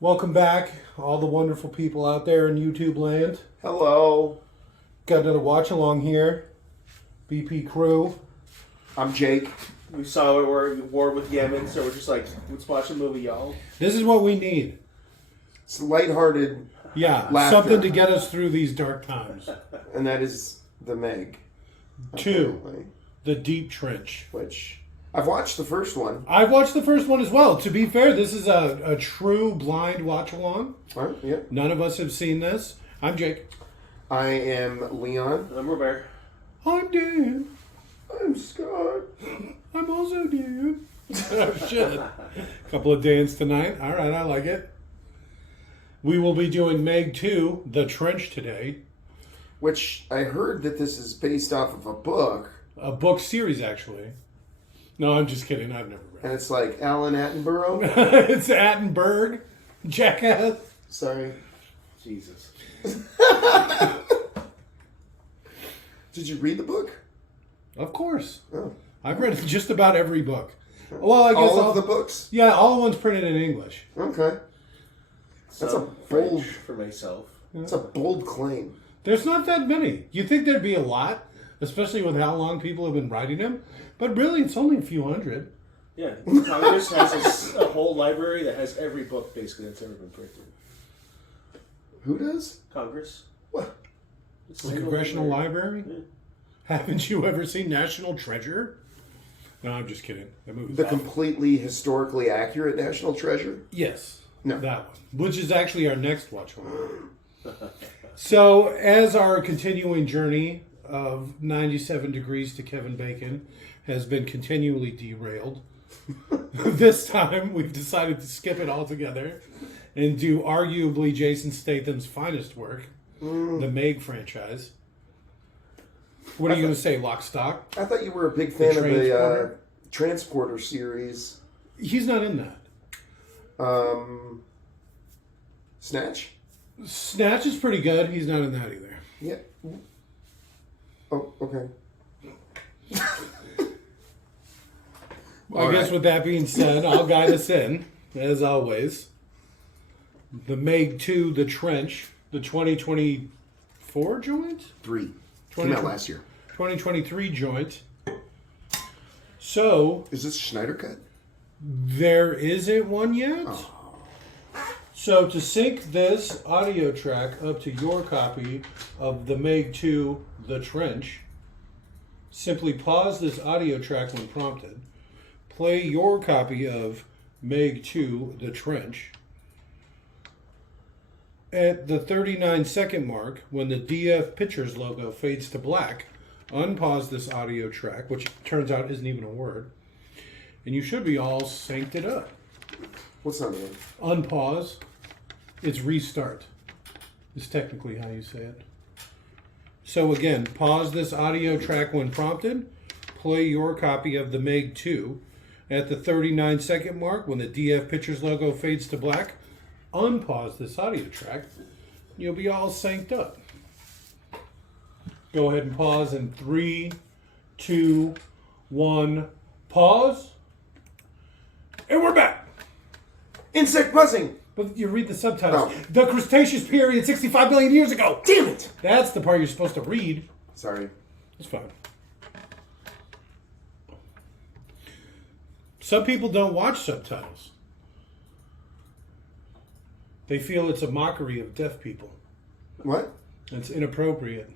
Welcome back, all the wonderful people out there in YouTube land. Hello. Got another watch along here. BP crew. I'm Jake. We saw it, we're at war with Yemen, so we're just like, let's watch a movie, y'all. This is what we need. It's lighthearted, Yeah, laughter. something to get us through these dark times. and that is the MEG. 2, apparently, The Deep Trench. Which I've watched the first one. I've watched the first one as well. To be fair, this is a true blind watch along. Right? Yep. None of us have seen this. I'm Jake. I am Leon. I'm Robert. I'm Dan. I'm Scott. I'm also Dan. Oh, shit. Couple of Dans tonight. All right, I like it. We will be doing MEG 2, The Trench, today. Which I heard that this is based off of a book, A book series, actually. No, I'm just kidding. I've never read and it's like Alan Attenborough. it. It's Attenberg. Jackass. Sorry. Jesus. Did you read the book? Of course. Oh. I've read just about every book. Well, I guess All of the books? Yeah, all the ones printed in English. Okay. That's Some a bold- French for myself. That's a bold claim. There's not that many. You'd think there'd be a lot, especially with how long people have been writing them. But really, it's only a few hundred. Yeah, Congress has a whole library that has every book, basically, that's ever been printed. Who does? Congress? What? It's The single Congressional library. Library? Haven't you ever seen National Treasure? No, I'm just kidding. That movie's The awful. completely historically accurate National Treasure? Yes. No. That one. Which is actually our next watch one. So, as our continuing journey of 97 degrees to Kevin Bacon has been continually derailed, this time we've decided to skip it altogether and do arguably Jason Statham's finest work, the MEG franchise. What are you going to say, Lock, Stock? I thought you were a big fan of the Transporter? Transporter series. He's not in that. Snatch? Snatch is pretty good. He's not in that either. Yeah. Oh, okay. I guess with that being said, I'll guide us in, as always. The MEG 2, The Trench, the 2024 joint? 3. Came out last year. 2023 joint. So, Is this Schneider cut? there isn't one yet. So, to sync this audio track up to your copy of the MEG 2, The Trench, simply pause this audio track when prompted. Play your copy of MEG 2, The Trench. At the 39-second mark, when the DF Pictures logo fades to black, unpause this audio track, which turns out isn't even a word, and you should be all synced it up. What's that mean? Unpause. It's restart. Is technically how you say it. So again, pause this audio track when prompted. Play your copy of the MEG 2. At the 39-second mark, when the DF Pictures logo fades to black, unpause this audio track. You'll be all synced up. Go ahead and pause in 3, 2, 1. Pause. And we're back. Insect buzzing! But you read the subtitles. Oh. The Cretaceous period 65 million years ago. Damn it! That's the part you're supposed to read. Sorry. It's fine. Some people don't watch subtitles. They feel it's a mockery of deaf people. What? It's inappropriate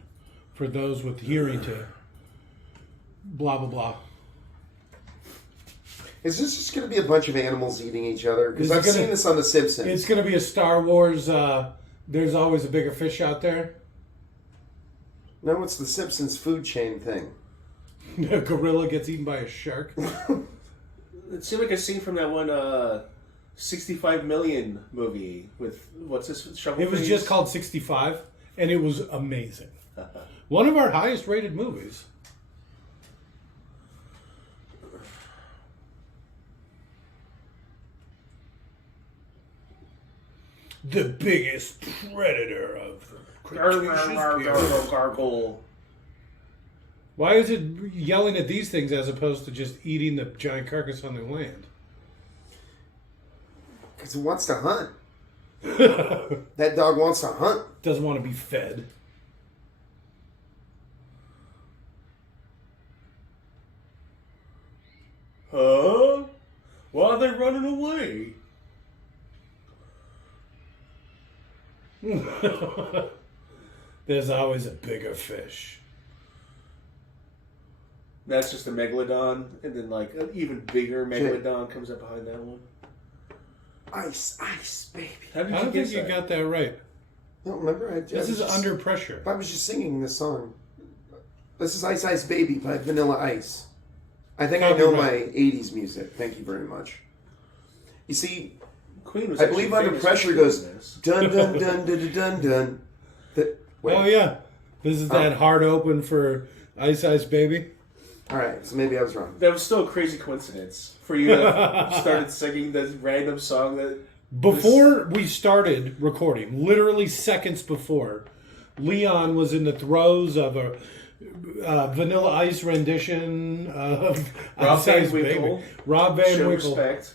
for those with hearing to blah, blah, blah. Is this just going to be a bunch of animals eating each other? Because Is it I've gonna- seen this on The Simpsons. It's going to be a Star Wars, there's always a bigger fish out there. No, it's the Simpsons food chain thing. A gorilla gets eaten by a shark. It seemed like a scene from that one 65 Million movie with, what's this, Shovel It was Face? just called 65, and it was amazing. One of our highest rated movies. The biggest predator of the Cretaceous period. Gargle. Why is it yelling at these things as opposed to just eating the giant carcass on the land? Because it wants to hunt. That dog wants to hunt. Doesn't want to be fed. Huh? Why are they running away? There's always a bigger fish. That's just a megalodon, and then like an even bigger megalodon comes up behind that one. Ice, ice, baby. How did I you don't get think you that? got that right. No, remember? This is Under Pressure. I was just singing this song. This is Ice Ice Baby by Vanilla Ice. I think I know my 80s music. Thank you very much. You see, Queen was I believe Under Pressure goes dun dun dun dun dun dun. Oh, yeah. This is that hard open for Ice Ice Baby. All right, so maybe I was wrong. That was still a crazy coincidence for you to have started singing this random song that... Before we started recording, literally seconds before, Leon was in the throes of a Vanilla Ice rendition of Rob Ice Van Ice Baby. Winkle. Rob Van Show Winkle. respect.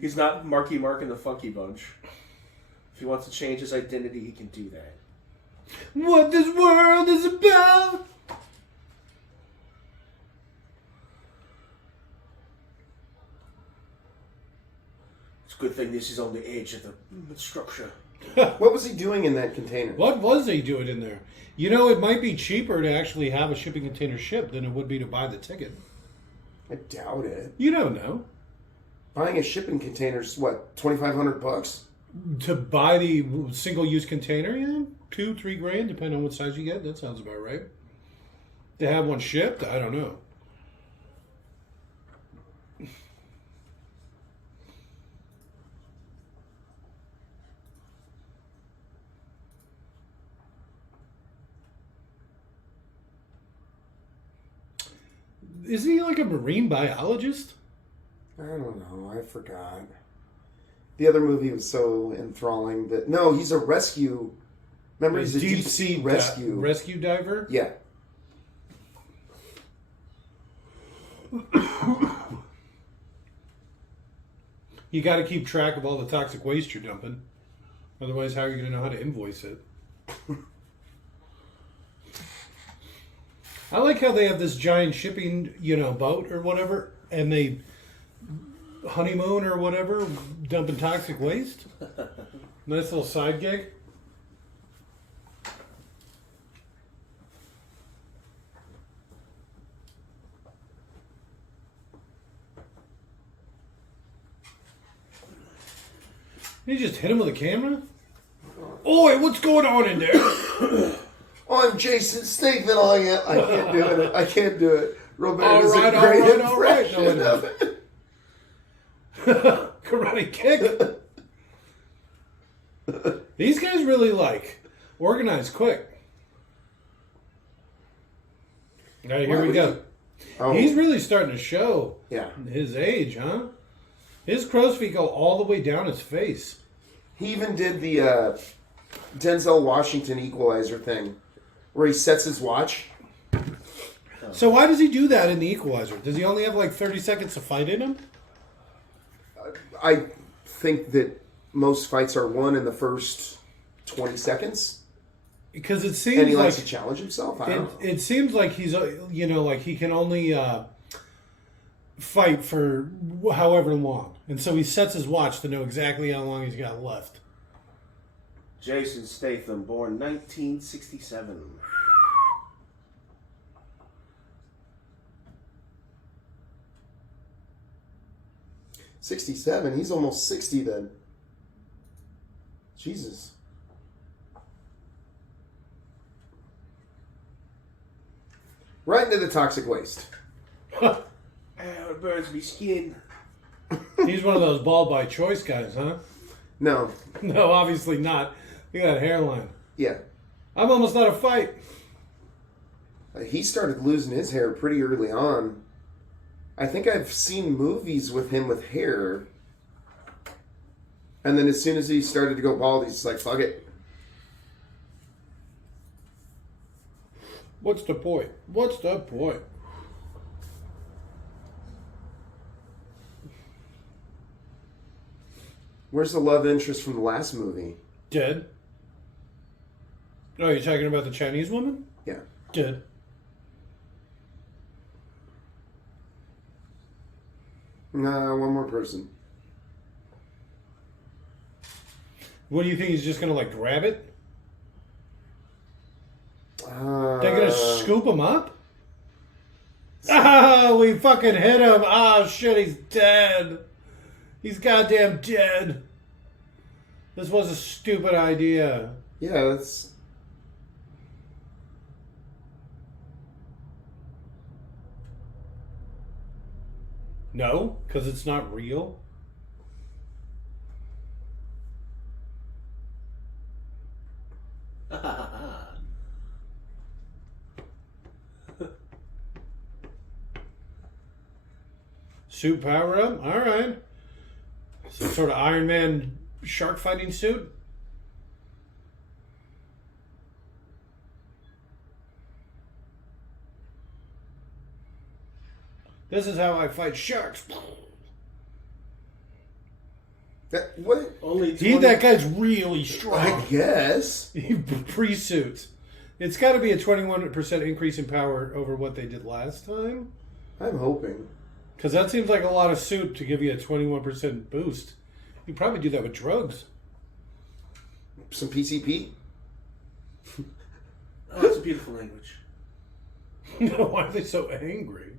He's not Marky Mark in the Funky Bunch. If he wants to change his identity, he can do that. What this world is about. It's a good thing this is on the edge of the structure. What was he doing in that container? What was he doing in there? You know, it might be cheaper to actually have a shipping container shipped than it would be to buy the ticket. I doubt it. You don't know. Buying a shipping container is what, $2,500? To buy the single-use container, yeah, $2-3 depending on what size you get. That sounds about right. To have one shipped, I don't know. Isn't he like a marine biologist? I don't know. I forgot. The other movie was so enthralling that... No, he's a rescue... Remember, he's a deep sea rescue. Rescue diver? Yeah. You got to keep track of all the toxic waste you're dumping. Otherwise, how are you going to know how to invoice it? I like how they have this giant shipping, boat or whatever, and they honeymoon or whatever, dumping toxic waste. Nice little side gig. You just hit him with a camera? Oi, what's going on in there? I'm Jason Statham. I can't do it. I can't do it. Robert is a great impression of it. Karate kick. These guys really organize quick. All right, here we go. Oh. He's really starting to show his age, huh? His crow's feet go all the way down his face. He even did the Denzel Washington Equalizer thing, where he sets his watch. So why does he do that in the Equalizer? Does he only have 30 seconds to fight in him? I think that most fights are won in the first 20 seconons. Because it seems and he likes to challenge himself. I don't know. It seems like he's, he can only fight for however long. And so he sets his watch to know exactly how long he's got left. Jason Statham, born 1967. '67. He's almost 60 then. Jesus. Right into the toxic waste. It burns me skin. He's one of those ball by choice guys, huh? No. No, obviously not. Look at that hairline. Yeah. I'm almost out of fight. He started losing his hair pretty early on. I think I've seen movies with him with hair. And then as soon as he started to go bald, he's like, fuck it. What's the point? What's the point? Where's the love interest from the last movie? Dead. Oh, you're talking about the Chinese woman? Yeah. Dead. No, one more person. What do you think? He's just gonna like grab it? Uh, They're gonna scoop him up? Ah, we fucking hit him. Ah, shit, he's dead. He's goddamn dead. This was a stupid idea. Yeah, that's... No, because it's not real. Suit power up? Alright. Some sort of Iron Man shark fighting suit? This is how I fight sharks. What? Only That guy's really strong. I guess. Pre-suit. It's got to be a 21% increase in power over what they did last time. I'm hoping. Because that seems like a lot of suit to give you a 21% boost. You probably do that with drugs. Some PCP? Oh, it's a beautiful language. Why are they so angry?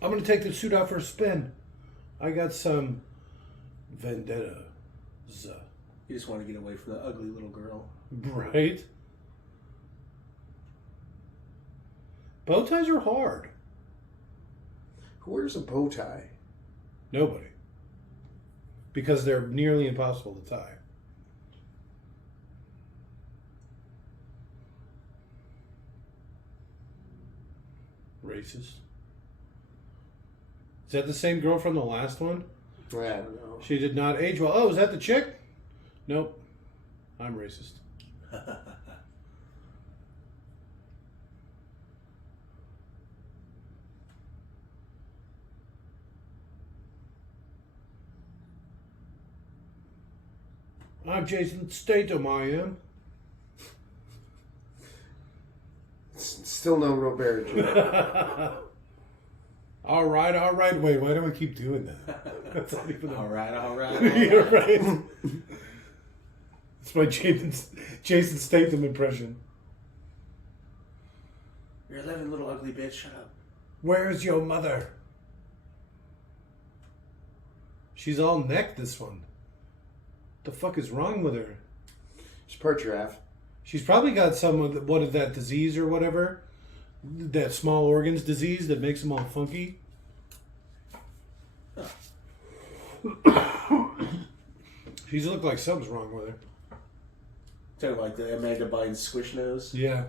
I'm going to take the suit out for a spin. I got some vendetta. You just want to get away from the ugly little girl. Right? Bow ties are hard. Who wears a bow tie? Nobody. Because they're nearly impossible to tie. Racist. Is that the same girl from the last one? I don't know. She did not age well. Oh, is that the chick? Nope. I'm racist. I'm Jason Statham, I am. Still no Robert joke. All right. Wait, why do I keep doing that? That's not even All right. You're right. It's my Jason Statham impression. You're 11, little ugly bitch. Shut up. Where's your mother? She's all neck, this one. The fuck is wrong with her? She's part giraffe. She's probably got some of what is that disease or whatever, that small organs disease that makes them all funky. She's looked like something's wrong with her. Talking like the Amanda Bynes squish nose. Yeah.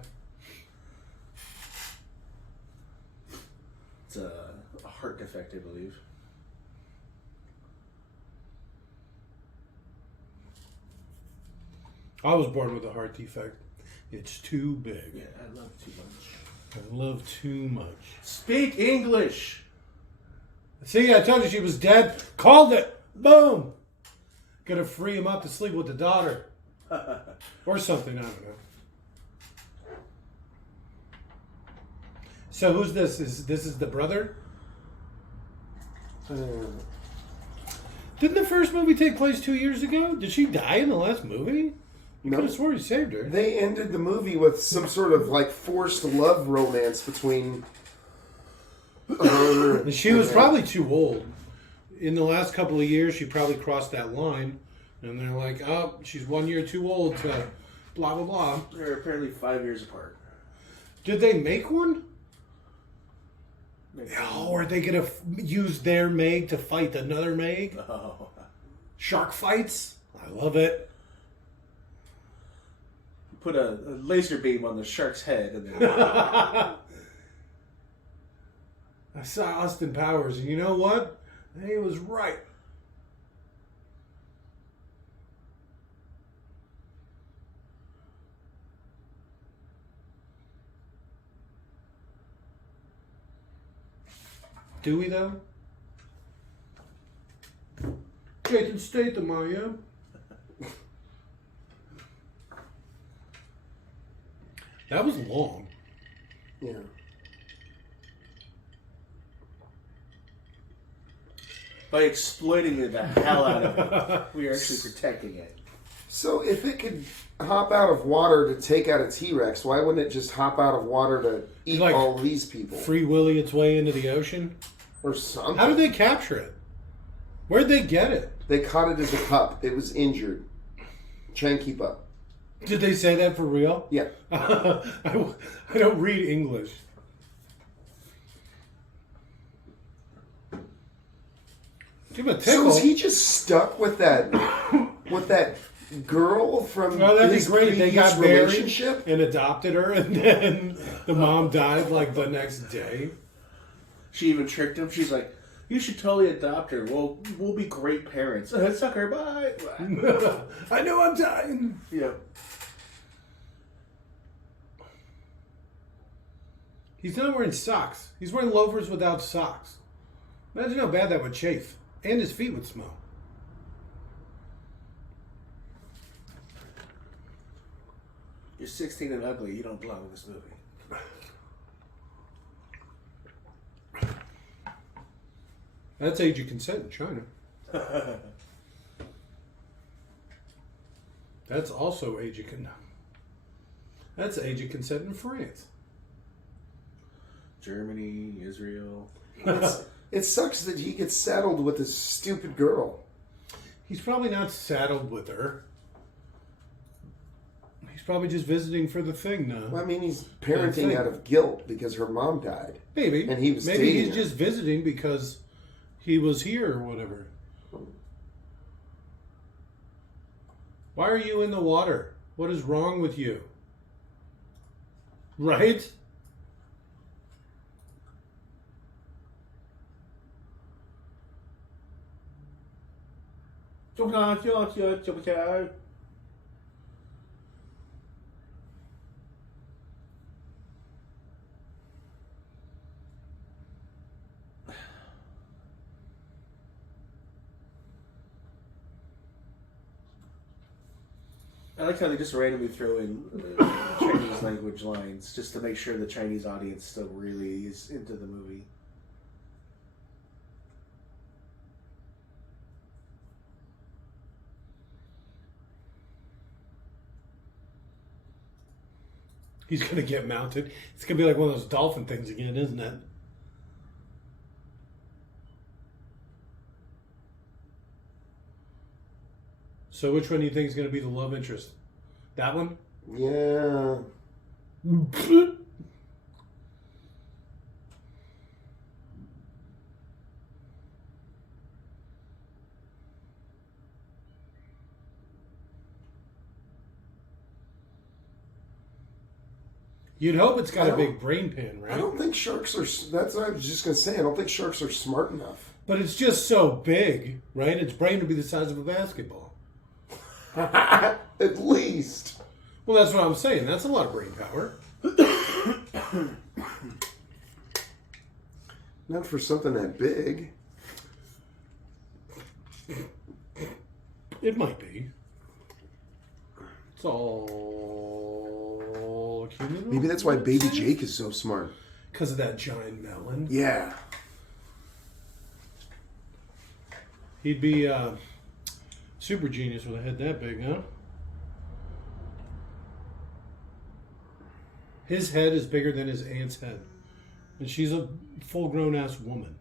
It's a heart defect, I believe. I was born with a heart defect. It's too big. Yeah, I love too much. I love too much. Speak English! See, I told you she was dead. Called it. Boom. Gonna free him up to sleep with the daughter. Or something, I don't know. So who's this? This is the brother? Didn't the first movie take place 2 years ago? Did she die in the last movie? You No. could have swore you saved her. They ended the movie with some sort of like forced love romance between her. And she was probably too old. In the last couple of years, she probably crossed that line. And they're like, oh, she's 1 year too old to blah, blah, blah. They're apparently 5 years apart. Did they make one? Maybe. Oh, are they going to use their Meg to fight another Meg? Oh. Shark fights? I love it. Put a laser beam on the shark's head and then... I saw Austin Powers, and you know what? He was right. Do we, though? Jason Statham, I am. That was long. Yeah. By exploiting the hell out of it, we are actually protecting it. So if it could hop out of water to take out a T-Rex, why wouldn't it just hop out of water to eat Like all these people? Free Willy its way into the ocean? Or something. How did they capture it? Where'd they get it? They caught it as a pup. It was injured. Try and keep up. Did they say that for real? Yeah. I don't read English. Give him a So tickle. is he just stuck with that girl from Well, that'd be his great. They previous got married relationship? and adopted her, and then the mom died like the next day. She even tricked him. She's like, "You should totally adopt her. We'll be great parents." Sucker, bye. I know I'm dying. Yeah. He's not wearing socks. He's wearing loafers without socks. Imagine how bad that would chafe. And his feet would smell. You're 16 and ugly. You don't belong in this movie. That's age of consent in China. That's also age of consent. That's age of consent in France. Germany, Israel. It sucks that he gets saddled with this stupid girl. He's probably not saddled with her. He's probably just visiting for the thing now. Well, I mean, he's parenting out of guilt because her mom died. Maybe. And he was Maybe dating he's her. just visiting because he was here or whatever. Why are you in the water? What is wrong with you? Right? I like how they just randomly throw in Chinese language lines just to make sure the Chinese audience still really is into the movie. He's going to get mounted. It's going to be like one of those dolphin things again, isn't it? So which one do you think is going to be the love interest? That one? Yeah. You'd hope it's got a big brain pan, I right? don't think sharks are... That's what I was just going to say. I don't think sharks are smart enough. But it's just so big, right? Its brain would be the size of a basketball. At least. Well, that's what I'm saying. That's a lot of brain power. Not for something that big. It might be. It's all cumulative. Maybe that's why Baby Jake is so smart. Because of that giant melon. Yeah. He'd be super genius with a head that big, huh? His head is bigger than his aunt's head. And she's a full-grown ass woman.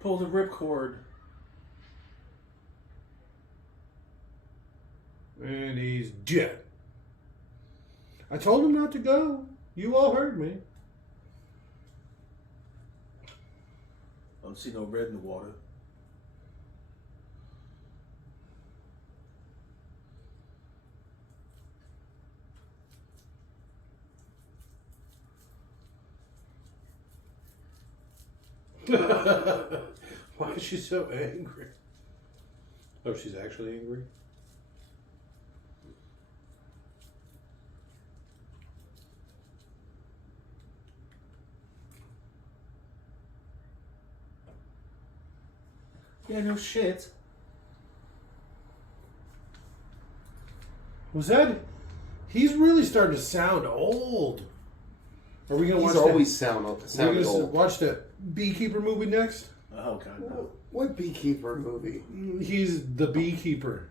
Pull the ripcord. And he's dead. I told him not to go. You all heard me. I don't see no red in the water. Why is she so angry? Oh, she's actually angry? Yeah, no shit. Was that? He's really starting to sound old. Are we gonna watch? He's always We're sounded gonna old. watch that Beekeeper movie next. Oh god, no. What Beekeeper movie? He's the beekeeper.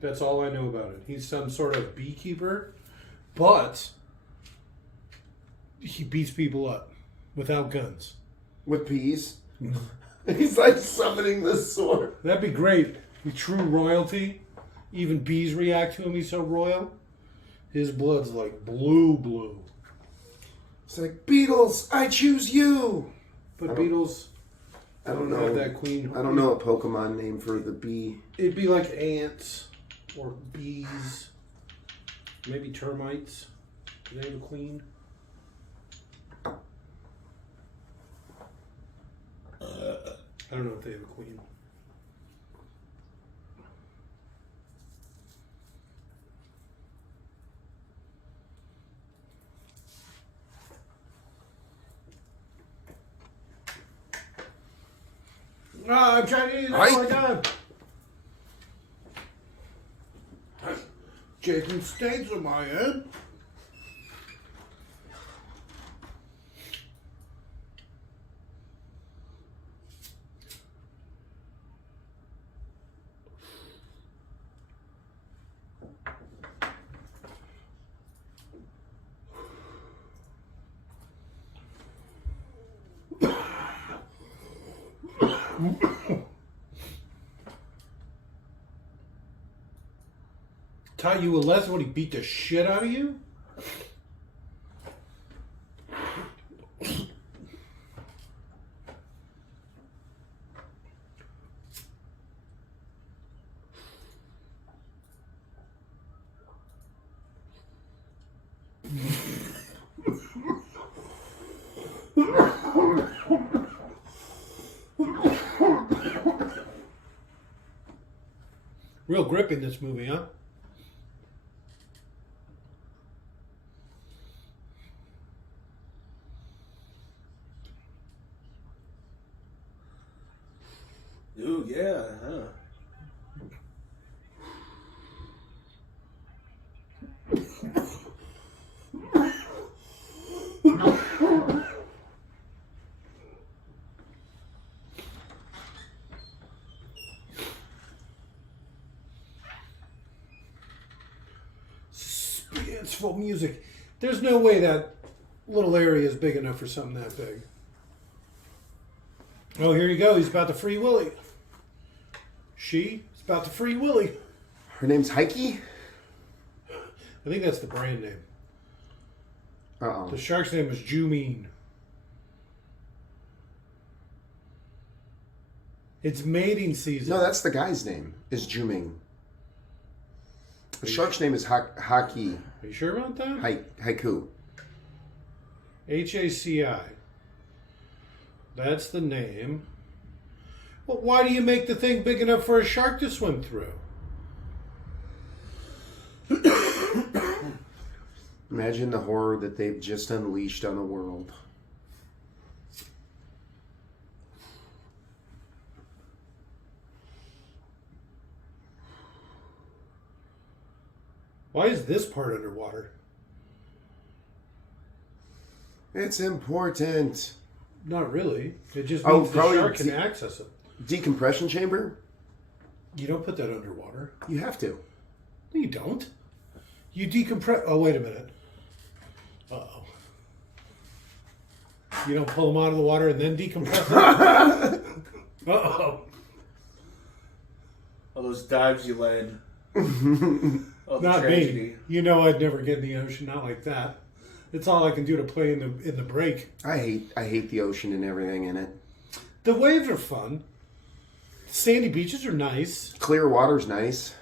That's all I know about it. He's some sort of beekeeper, but he beats people up without guns. With peas? He's like summoning the sword. That'd be great. With true royalty. Even bees react to him. He's so royal. His blood's like blue. It's like, Beatles, I choose you. But beetles I don't have know. that queen. I don't know a Pokemon name for the bee. It'd be like ants or bees. Maybe termites. Do they have a queen? I don't know if they have a queen. I'm trying to eat it all the time. Jason Statham, I am. Taught you a lesson when he beat the shit out of you? Real grip in this movie, huh? Ooh, yeah, huh. Suspenseful music. There's no way that little area is big enough for something that big. Oh, here you go. He's about to free Willy. She's about to free Willy. Her name's Heike? I think that's the brand name. Uh-oh. The shark's name is Jumeen. It's mating season. No, that's the guy's name, is Juming. The shark's name is Haki. Are you sure about that? Haiku. Haci. That's the name. Well, why do you make the thing big enough for a shark to swim through? Imagine the horror that they've just unleashed on the world. Why is this part underwater? It's important. Not really. It just Oh, means the probably shark can access it. Decompression chamber? You don't put that underwater. You have to. No, you don't. You decompress. Oh, wait a minute. Uh-oh. You don't pull them out of the water and then decompress them? Uh-oh. All those dives you led. Oh, Not tragedy. me. You know I'd never get in the ocean. Not like that. It's all I can do to play in the break. I hate the ocean and everything in it. The waves are fun. Sandy beaches are nice. Clear water's nice.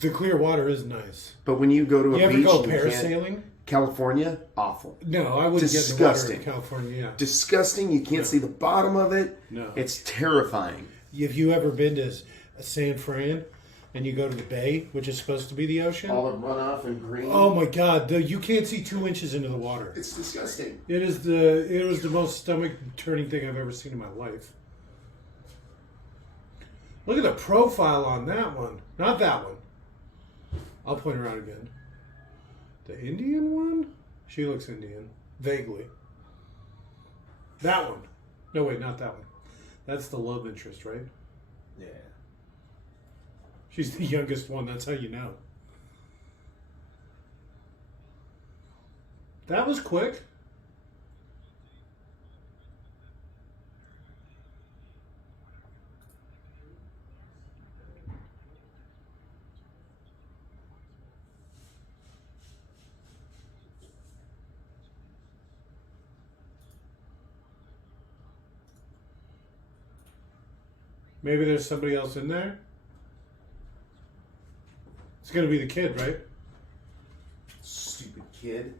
The clear water is nice. But when you go to a You ever beach, go you can't. parasailing? California, awful. No, I wouldn't Disgusting. get in the water in California. Yeah. Disgusting. You can't see the bottom of it. No. It's terrifying. Have you ever been to San Fran and you go to the bay, which is supposed to be the ocean? All the runoff and green. Oh my God! You can't see 2 inches into the water. It's disgusting. It was the most stomach turning thing I've ever seen in my life. Look at the profile on that one. Not that one. I'll point around again. The Indian one? She looks Indian. Vaguely. That one. No, wait, not that one. That's the love interest, right? Yeah. She's the youngest one. That's how you know. That was quick. Maybe there's somebody else in there. It's going to be the kid, right? Stupid kid.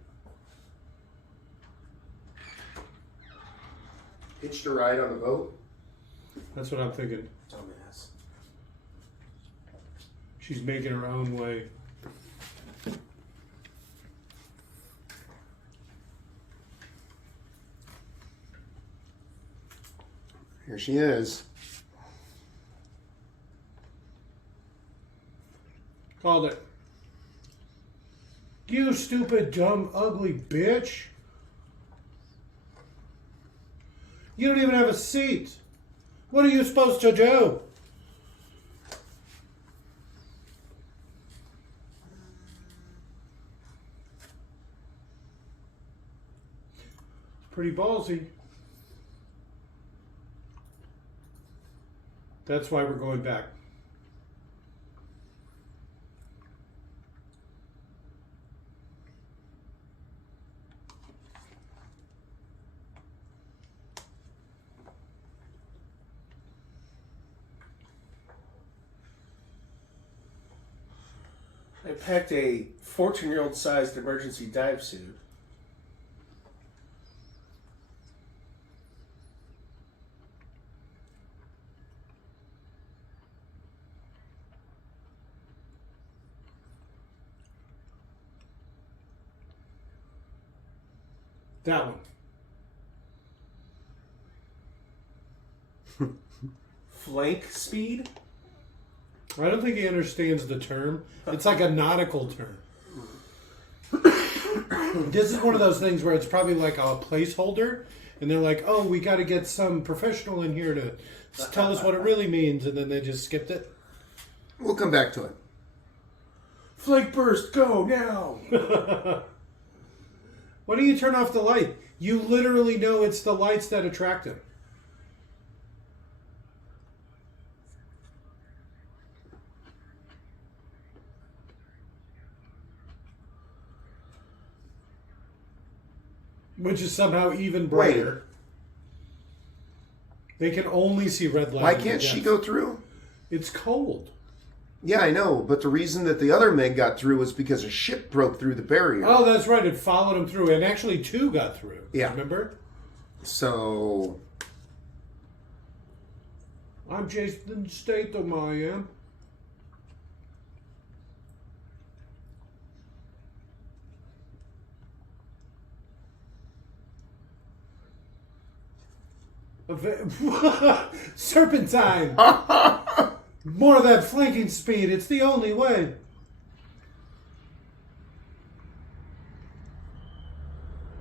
Hitched a ride on the boat. That's what I'm thinking. Dumbass. She's making her own way. Here she is. Called it. You stupid, dumb, ugly bitch. You don't even have a seat. What are you supposed to do? Pretty ballsy. That's why we're going back. I packed a 14-year-old sized emergency dive suit. That one. Flank speed? I don't think he understands the term. It's like a nautical term. This is one of those things where it's probably like a placeholder, and they're like, oh, we got to get some professional in here to tell us what it really means, and then they just skipped it. We'll come back to it. Flank burst, go now! Why don't you turn off the light? You literally know it's the lights that attract him. Which is somehow even brighter. They can only see red light. Why can't she go through? It's cold. Yeah, I know, but the reason that the other MEG got through was because a ship broke through the barrier. Oh, that's right. It followed him through, and actually two got through. Yeah. Remember? So... I'm Jason Statham, I am. Serpentine! More of that flanking speed. It's the only way.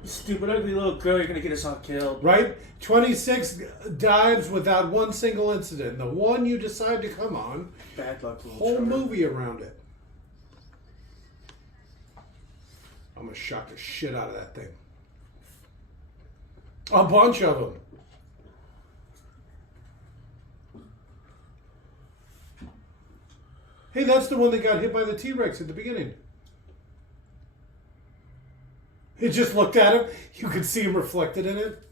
You stupid, ugly little girl, you're gonna get us all killed. Right? 26 dives without one single incident. The one you decide to come on, Bad luck, little whole charmer. movie around it. I'm gonna shock the shit out of that thing. A bunch of them. Hey, that's the one that got hit by the T-Rex at the beginning. It just looked at him. You could see him reflected in it.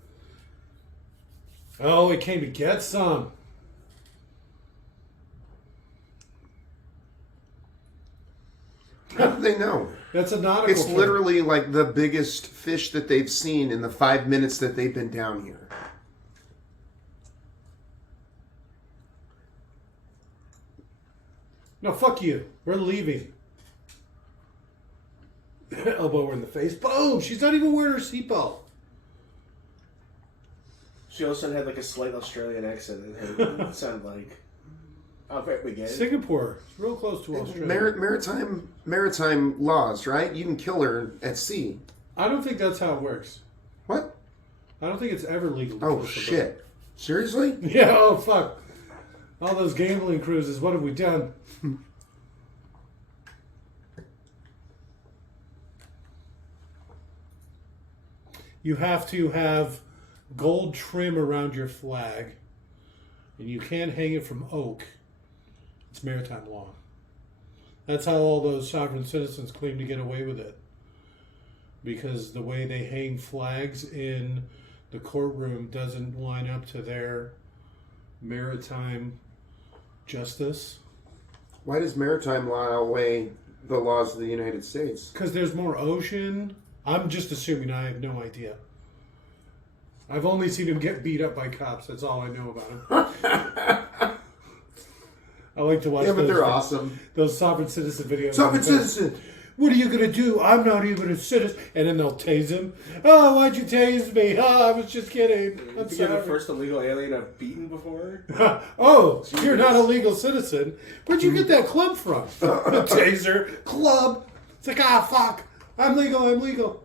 Oh, it came to get some. How do they know? That's a nautical It's term. literally like the biggest fish that they've seen in the 5 minutes that they've been down here. No, fuck you. We're leaving. Elbow her in the face. Boom! She's not even wearing her seatbelt. She also had like a slight Australian accent. It sounded like. I'll bet we get it. Singapore. It's real close to Australia. Maritime laws, right? You can kill her at sea. I don't think that's how it works. What? I don't think it's ever legal to Oh kill somebody. shit! Seriously? Yeah, oh fuck. All those gambling cruises, what have we done? You have to have gold trim around your flag, and you can't hang it from oak. It's maritime law. That's how all those sovereign citizens claim to get away with it. Because the way they hang flags in the courtroom doesn't line up to their maritime justice. Why does maritime law outweigh the laws of the United States? Because there's more ocean. I'm just assuming. I have no idea. I've only seen him get beat up by cops. That's all I know about him. I like to watch Yeah, but they're awesome. Those sovereign citizen videos. Sovereign citizen! What are you going to do? I'm not even a citizen. And then they'll tase him. Oh, why'd you tase me? Oh, I was just kidding. I'm I think you're the sorry. first illegal alien I've beaten before. Oh, you're not a legal citizen. Where'd you get that club from? A taser. Club. It's like, fuck. I'm legal.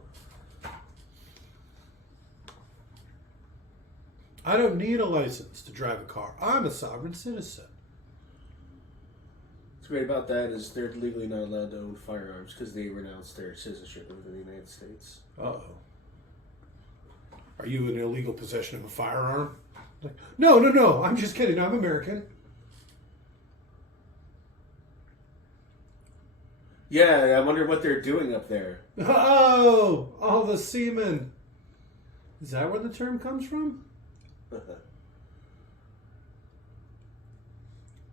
I don't need a license to drive a car. I'm a sovereign citizen. What's great about that is they're legally not allowed to own firearms because they renounced their citizenship within the United States. Uh-oh. Are you in illegal possession of a firearm? Like, no. I'm just kidding. I'm American. Yeah, I wonder what they're doing up there. Oh, all the seamen. Is that where the term comes from?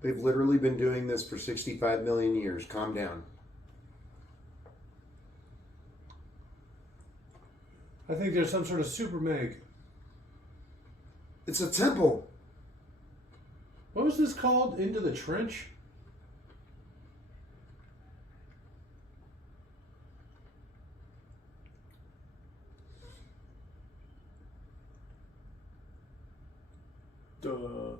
They've literally been doing this for 65 million years. Calm down. I think there's some sort of super MEG. It's a temple. What was this called? Into the Trench? Duh.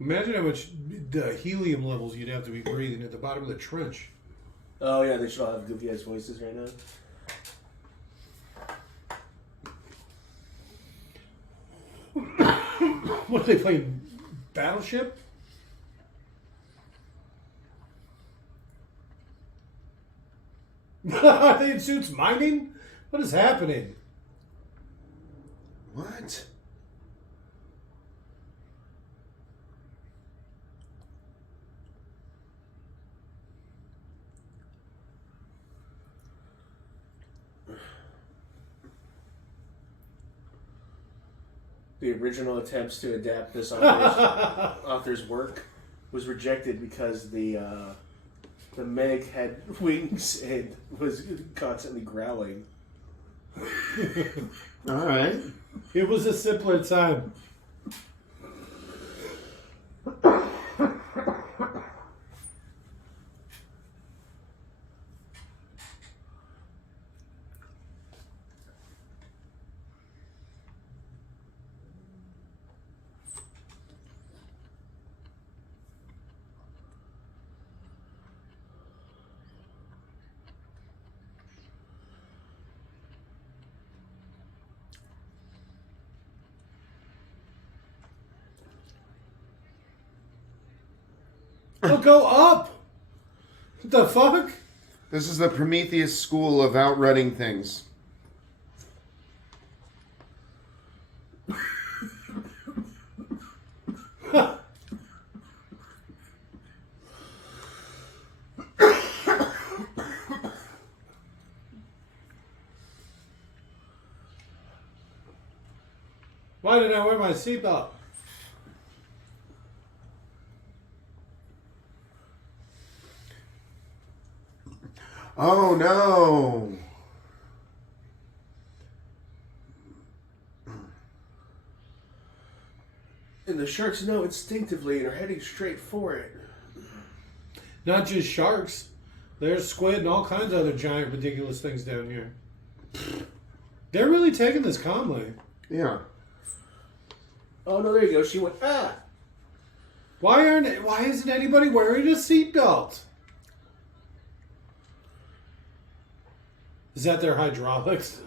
Imagine how much the helium levels you'd have to be breathing at the bottom of the trench. Oh yeah, they should all have goofy ass voices right now. What are they playing? Battleship? Are they in suits mining? What is happening? What? The original attempts to adapt this author's work was rejected because the MEG had wings and was constantly growling. All right. It was a simpler time. It'll go up. What the fuck? This is the Prometheus school of outrunning things. Why did I wear my seatbelt? Oh no! In The sharks know instinctively and are heading straight for it. Not just sharks. There's squid and all kinds of other giant, ridiculous things down here. They're really taking this calmly. Yeah. Oh no, there you go. She went, ah! Why isn't anybody wearing a seatbelt? Is that their hydraulics?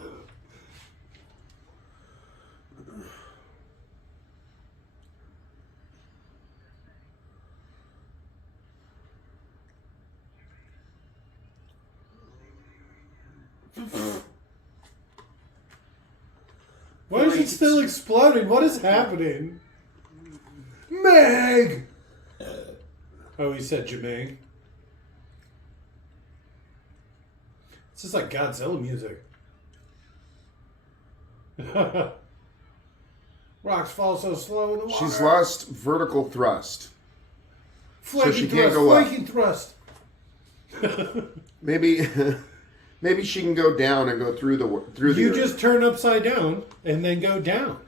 Why is it still exploding? What is happening? Meg! Oh, he said Jameg. It's just like Godzilla music. Rocks fall so slow in the water. She's lost vertical thrust. Flaking she thrust, can't go up. flaking thrust. Maybe she can go down and go through the You earth. just turn upside down and then go down.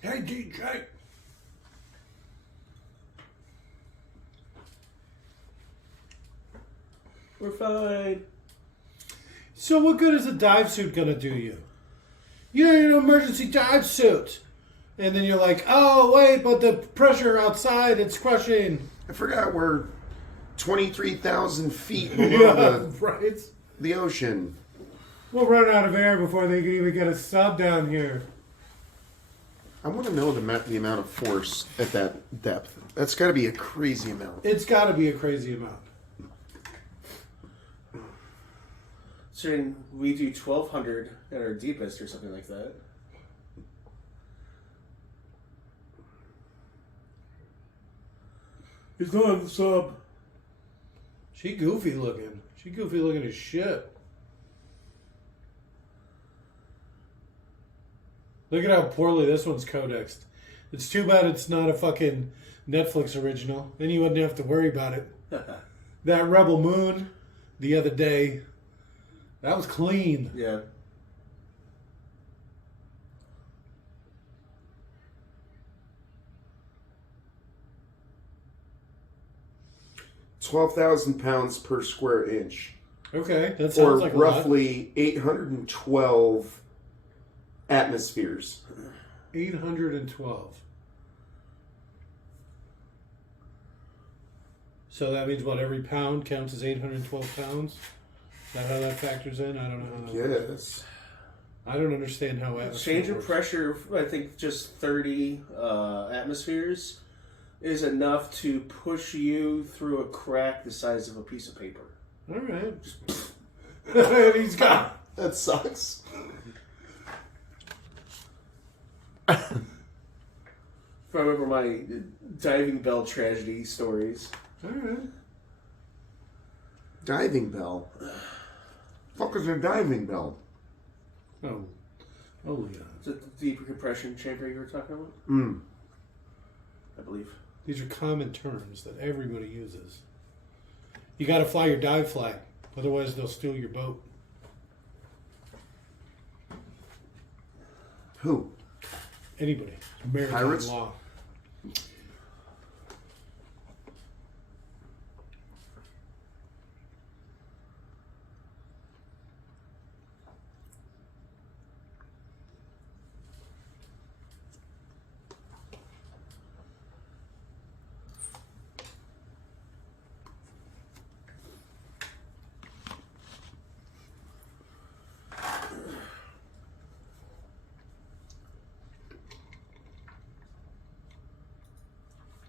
Hey, DJ. We're fine. So what good is a dive suit gonna do you? You need an emergency dive suit. And then you're like, oh, wait, but the pressure outside, it's crushing. I forgot we're 23,000 feet below Right. the ocean. We'll run out of air before they can even get a sub down here. I want to know the amount of force at that depth. That's got to be a crazy amount. It's got to be a crazy amount. So we do 1,200 at our deepest or something like that. He's not on the sub. She goofy looking. She goofy looking as shit. Look at how poorly this one's codexed. It's too bad it's not a fucking Netflix original. Then you wouldn't have to worry about it. That Rebel Moon the other day, that was clean. Yeah. £12,000 per square inch. Okay, that Or sounds like roughly 812 atmospheres. a lot. 812. So that means what, every pound counts as 812 pounds? Is that how that factors in? I don't know how that Yes. I don't understand how atmosphere Change of works. pressure, I think just 30 atmospheres is enough to push you through a crack the size of a piece of paper. All right. And he's gone. That sucks. If I remember my diving bell tragedy stories. All right. Diving bell. Fuck is a diving bell? Oh. Oh, yeah. Is it the deep compression chamber you were talking about? I believe. These are common terms that everybody uses. You got to fly your dive flag. Otherwise, they'll steal your boat. Who? Anybody. Maritime Pirates? law.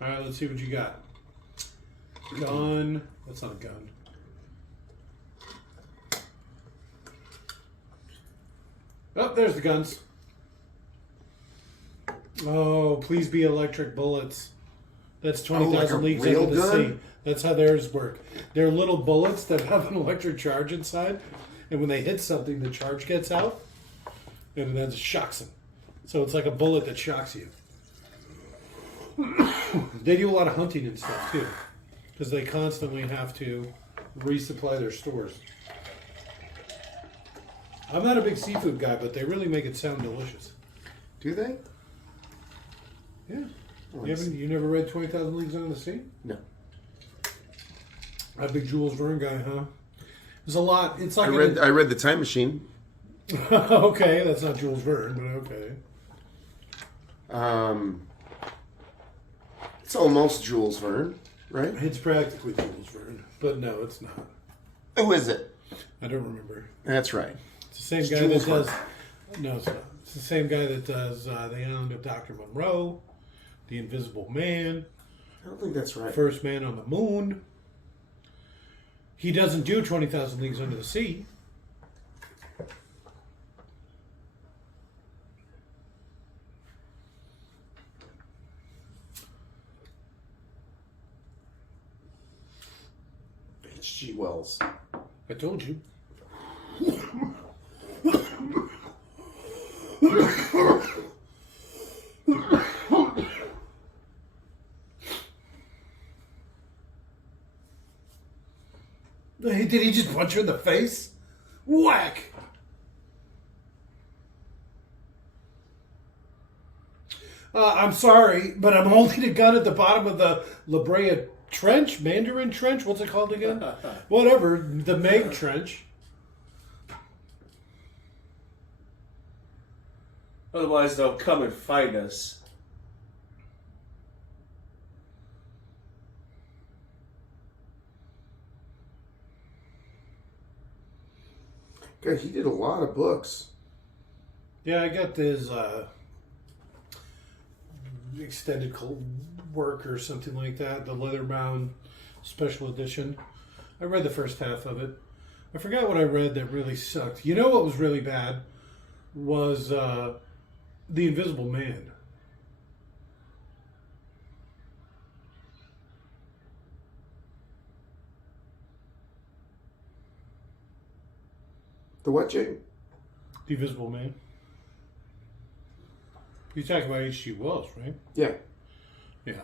All right, let's see what you got. Gun. That's not a gun. Oh, there's the guns. Oh, please be electric bullets. That's 20,000 like a leagues real under the gun? sea. That's how theirs work. They're little bullets that have an electric charge inside, and when they hit something, the charge gets out, and then it shocks them. So it's like a bullet that shocks you. They do a lot of hunting and stuff too, because they constantly have to resupply their stores. I'm not a big seafood guy, but they really make it sound delicious. Do they? Yeah. Well, You never read 20,000 Leagues Under the Sea? No. I'm a big Jules Verne guy, huh? There's a lot. It's like I read The Time Machine. Okay, that's not Jules Verne, but okay. It's almost Jules Verne, right? It's practically Jules Verne, but no, it's not. Who is it? I don't remember. That's right. It's the same It's guy Jules that does. Verne. No, it's not. It's the same guy that does The Island of Dr. Monroe, The Invisible Man, I don't think that's right. First Man on the Moon. He doesn't do 20,000 Leagues Under the Sea. H.G. Wells. I told you. Did he just punch her in the face? Whack! I'm sorry, but I'm holding a gun at the bottom of the La Brea Trench, Mandarin Trench. What's it called again? Whatever, the MEG Trench. Otherwise, they'll come and find us. God, he did a lot of books. Yeah, I got this extended work or something like that, the leather-bound special edition. I read the first half of it. I forgot what I read that really sucked. You know what was really bad? Was The Invisible Man. The what, Jake? The Invisible Man. You're talking about H.G. Wells, right? Yeah. Yeah.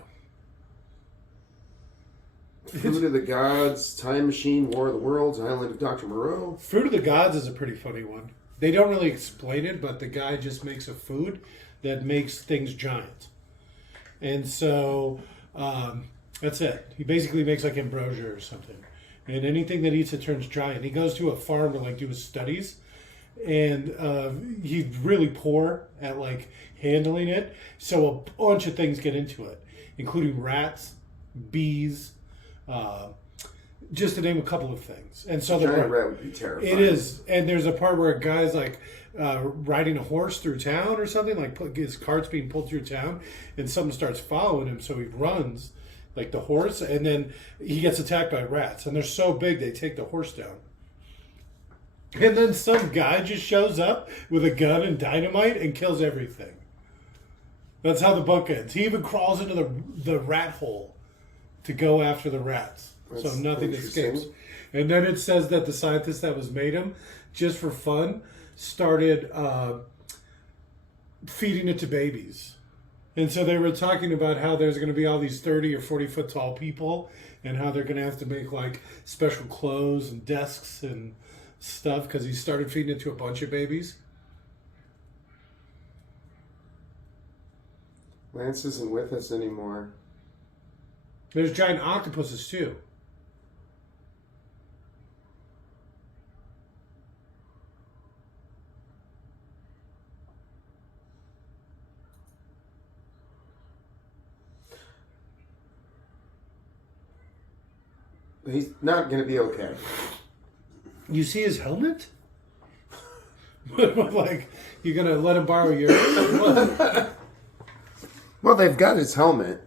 Food of the Gods, Time Machine, War of the Worlds, Island of Dr. Moreau. Fruit of the Gods is a pretty funny one. They don't really explain it, but the guy just makes a food that makes things giant. And so that's it. He basically makes like ambrosia or something. And anything that eats it turns giant. He goes to a farm to like do his studies. And he's really poor at like handling it. So a bunch of things get into it, including rats, bees, just to name a couple of things. And so Giant rat would be terrifying. it is. And there's a part where a guy's like riding a horse through town or something, like his cart's being pulled through town, and someone starts following him, so he runs like the horse, and then he gets attacked by rats, and they're so big they take the horse down. And then some guy just shows up with a gun and dynamite and kills everything. That's how the book ends. He even crawls into the rat hole to go after the rats. So That's nothing interesting. escapes. And then it says that the scientist that was made him, just for fun, started feeding it to babies. And so they were talking about how there's going to be all these 30 or 40 foot tall people and how they're going to have to make like special clothes and desks and stuff because he started feeding it to a bunch of babies. Lance isn't with us anymore. There's giant octopuses too. He's not going to be okay. You see his helmet? Like, you're going to let him borrow yours? Well, they've got his helmet.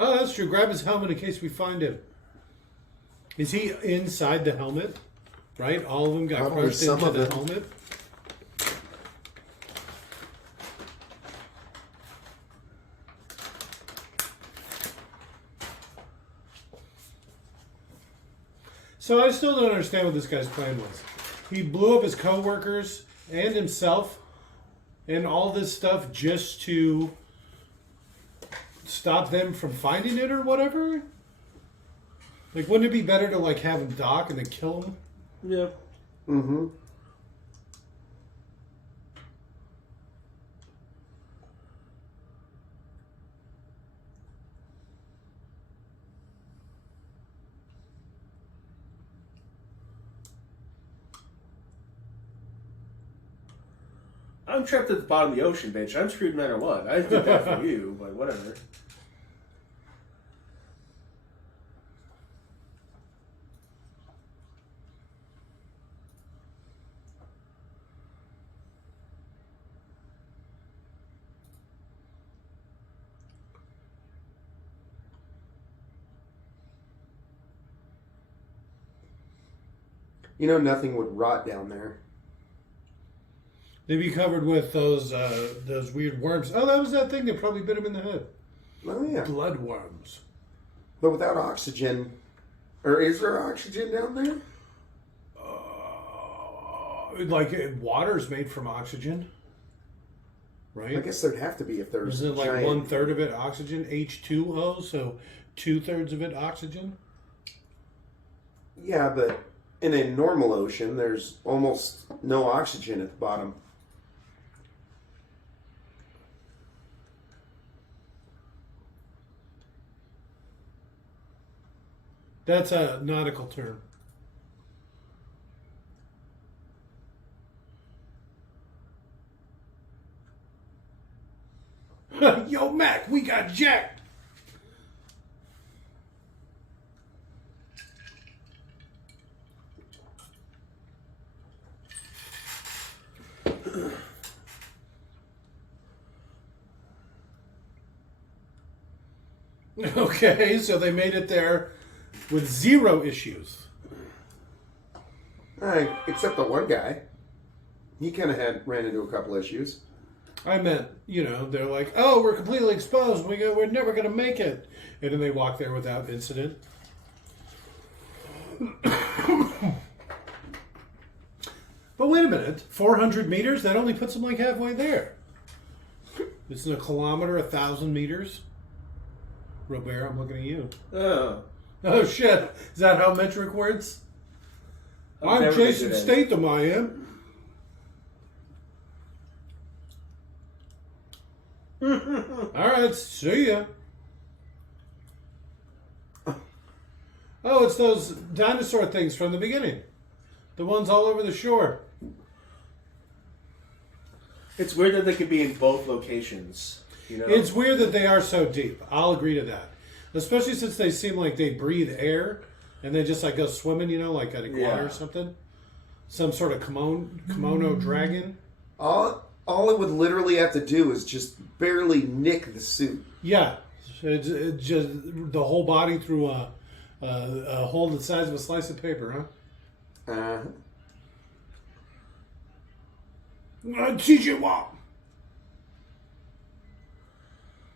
Oh, that's true. Grab his helmet in case we find him. Is he inside the helmet? Right? All of them got Probably crushed some into of the it. helmet? So I still don't understand what this guy's plan was. He blew up his co-workers and himself and all this stuff just to stop them from finding it or whatever? Like, wouldn't it be better to like have them dock and then kill them? Yeah. Mm-hmm. I'm trapped at the bottom of the ocean, bitch. I'm screwed no matter what. I did that for you, but whatever. You know, nothing would rot down there. They'd be covered with those weird worms. Oh, that was that thing that probably bit him in the head. Oh, yeah. Blood worms. But without oxygen, or is there oxygen down there? Like water's made from oxygen, right? I guess there'd have to be if there's Isn't it like giant... 1/3 of it oxygen, H2O, so 2/3 of it oxygen? Yeah, but in a normal ocean, there's almost no oxygen at the bottom. That's a nautical term. Yo, Mac, we got jacked. Okay, so they made it there with 0 issues. Except the one guy. He kind of ran into a couple issues. I meant, they're like, oh, we're completely exposed. We're never going to make it. And then they walk there without incident. But wait a minute. 400 meters? That only puts them like halfway there. It's a kilometer, 1,000 meters. Robert, I'm looking at you. Oh, shit. Is that how metric works? I'm Jason Statham, I am. All right, see ya. Oh, it's those dinosaur things from the beginning. The ones all over the shore. It's weird that they could be in both locations. It's weird that they are so deep. I'll agree to that. Especially since they seem like they breathe air and they just like go swimming, like an iguana or something. Some sort of kimono dragon. All it would literally have to do is just barely nick the suit. Yeah. It's just the whole body through a hole the size of a slice of paper, huh? TJ Watt.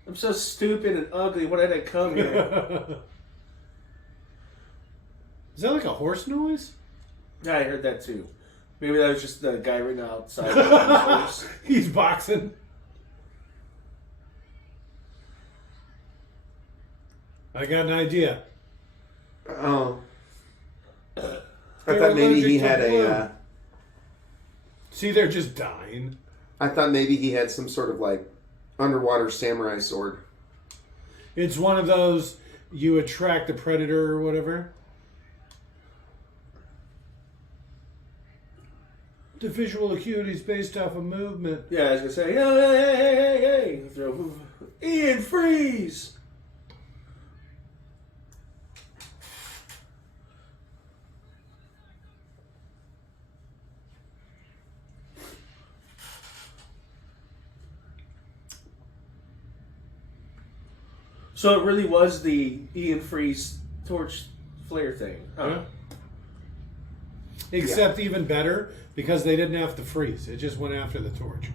I'm so stupid and ugly. Why did I come here? Is that like a horse noise? Yeah, I heard that too. Maybe that was just the guy right outside. The horse. He's boxing. I got an idea. Oh. I thought maybe he had a... See, they're just dying. I thought maybe he had some sort of like underwater samurai sword. It's one of those you attract the predator or whatever. The visual acuity is based off of movement. Yeah, I was gonna say, hey. Ian, freeze! So it really was the Ian Freeze torch flare thing. Huh? Yeah. Except even better, because they didn't have to freeze. It just went after the torch.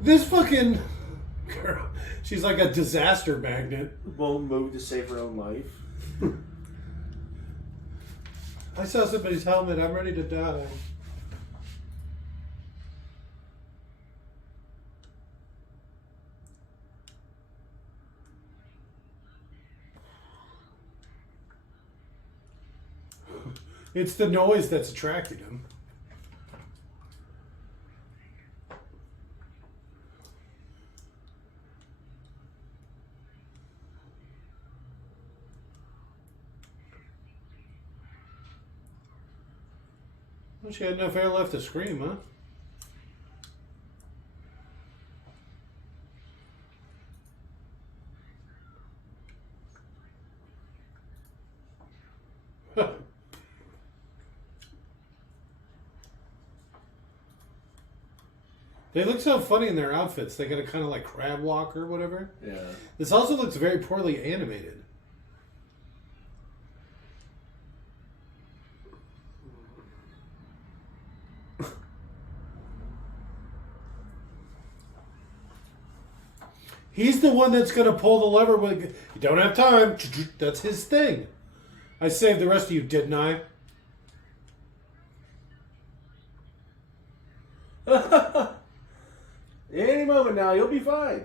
This fucking girl, she's like a disaster magnet. Won't move to save her own life. I saw somebody's helmet. I'm ready to die. It's the noise that's attracting him. Well, she had enough air left to scream, huh? They look so funny in their outfits. They got a kind of like crab walk or whatever. Yeah. This also looks very poorly animated. He's the one that's going to pull the lever when you don't have time. That's his thing. I saved the rest of you, didn't I? Any moment now, you'll be fine.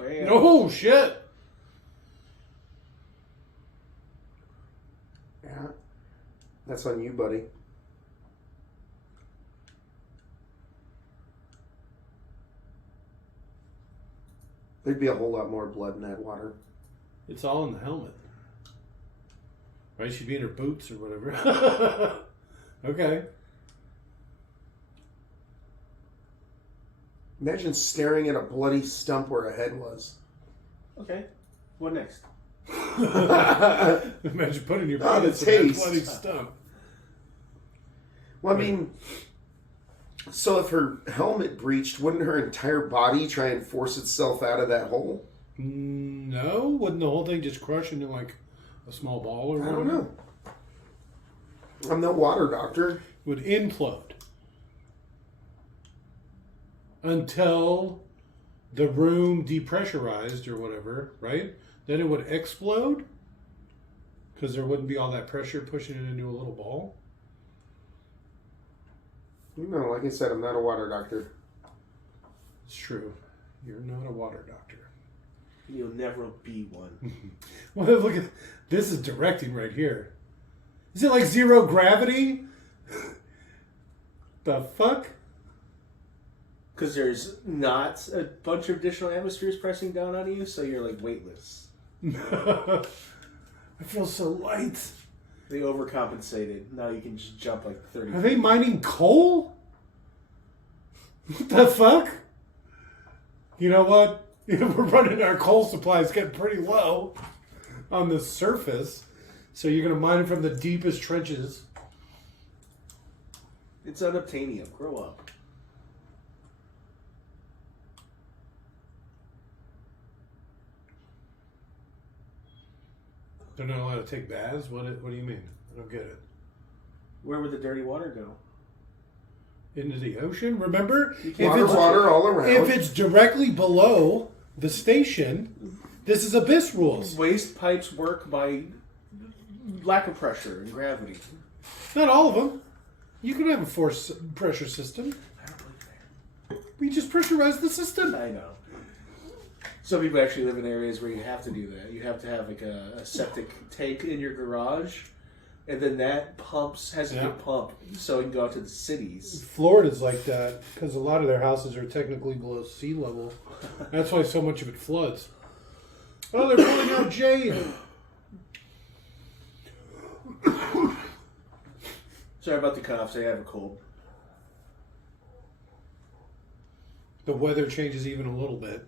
Man. Oh, shit. Yeah. That's on you, buddy. There'd be a whole lot more blood in that water. It's all in the helmet. Right? She'd be in her boots or whatever. Okay. Imagine staring at a bloody stump where a head was. Okay. What next? Imagine putting your Oh, the penis in that taste. bloody stump. Well, I mean, so if her helmet breached, wouldn't her entire body try and force itself out of that hole? No, wouldn't the whole thing just crush into like a small ball or I whatever? don't know. I'm no water doctor. Would implode until the room depressurized or whatever, right? Then it would explode because there wouldn't be all that pressure pushing it into a little ball. You know, like I said, I'm not a water doctor. It's true. You're not a water doctor. You'll never be one. Well, look at this is directing right here. Is it like zero gravity? The fuck? Because there's not a bunch of additional atmospheres pressing down on you, so you're like weightless. I feel so light. They overcompensated. Now you can just jump like 30 Are they mining coal? What the fuck? You know what? We're running our coal supplies getting pretty low on the surface. So you're going to mine it from the deepest trenches. It's unobtainium. Grow up. They're not allowed to take baths? What do you mean? I don't get it. Where would the dirty water go? Into the ocean? Remember? Water all around. If it's directly below the station, this is abyss rules. Waste pipes work by lack of pressure and gravity. Not all of them. You can have a force pressure system. I don't believe We just pressurize the system. that. I know. Some people actually live in areas where you have to do that. You have to have like a septic tank in your garage, and then that has a big pump, so it can go out to the cities. Florida's like that because a lot of their houses are technically below sea level. That's why so much of it floods. Oh, they're pulling out Jade. Sorry about the coughs. I have a cold. The weather changes even a little bit.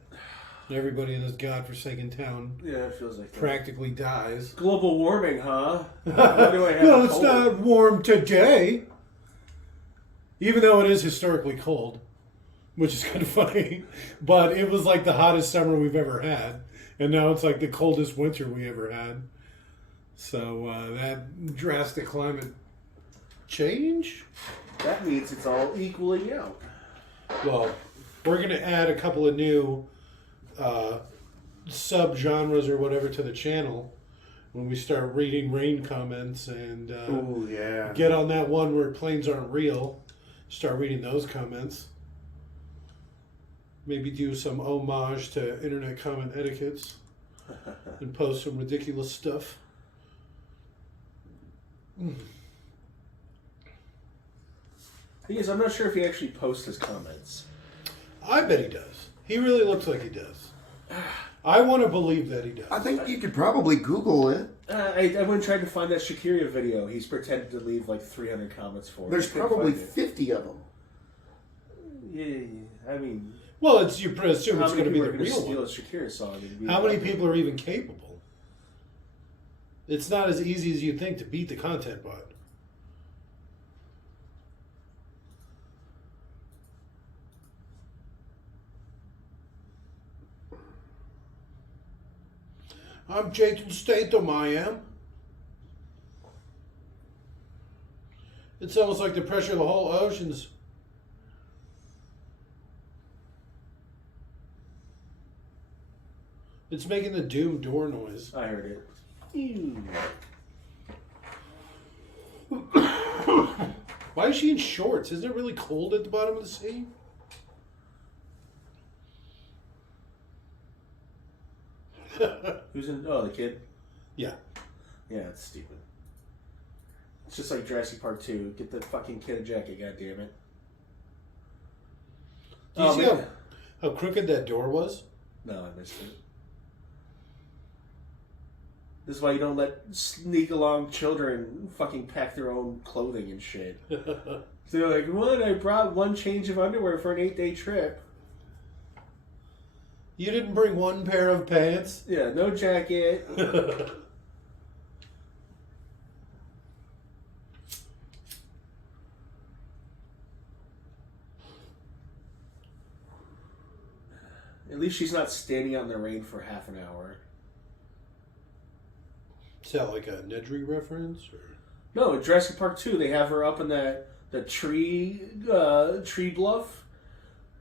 Everybody in this godforsaken town Yeah, it feels like that. practically dies. Global warming, huh? Why do I have No, a it's cold? not warm today. Even though it is historically cold, which is kind of funny. But it was like the hottest summer we've ever had. And now it's like the coldest winter we ever had. So that drastic climate change? That means it's all equaling out. Well, we're going to add a couple of new sub-genres or whatever to the channel when we start reading rain comments and Ooh, yeah. get on that one where planes aren't real. Start reading those comments. Maybe do some homage to internet comment etiquettes. and post some ridiculous stuff. Thing is, I'm not sure if he actually posts his comments. I bet he does. He really looks like he does. I want to believe that he does. I think you could probably Google it. I went and tried to find that Shakira video. He's pretended to leave like 300 comments for. There's probably 50 of them. Yeah, I mean, Well, it's you assume how it's many going to be people the are going to real steal a one. Shakira song? And be How many like, people are even capable? It's not as easy as you think to beat the content bot. I'm Jason Statham, I am. It's almost like the pressure of the whole oceans. It's making the doom door noise. I heard it. Ew. Why is she in shorts? Isn't it really cold at the bottom of the sea? Who's in? Oh, the kid. Yeah. Yeah, it's stupid. It's just like Jurassic Park 2. Get the fucking kid a jacket, goddammit. Do you see how crooked that door was? No, I missed it. This is why you don't let sneak along children fucking pack their own clothing and shit. They're like, what? I brought one change of underwear for an 8-day trip. You didn't bring one pair of pants? Yeah, no jacket. At least she's not standing out in the rain for half an hour. Is that like a Nedry reference? Or? No, in Jurassic Park 2, they have her up in the tree bluff,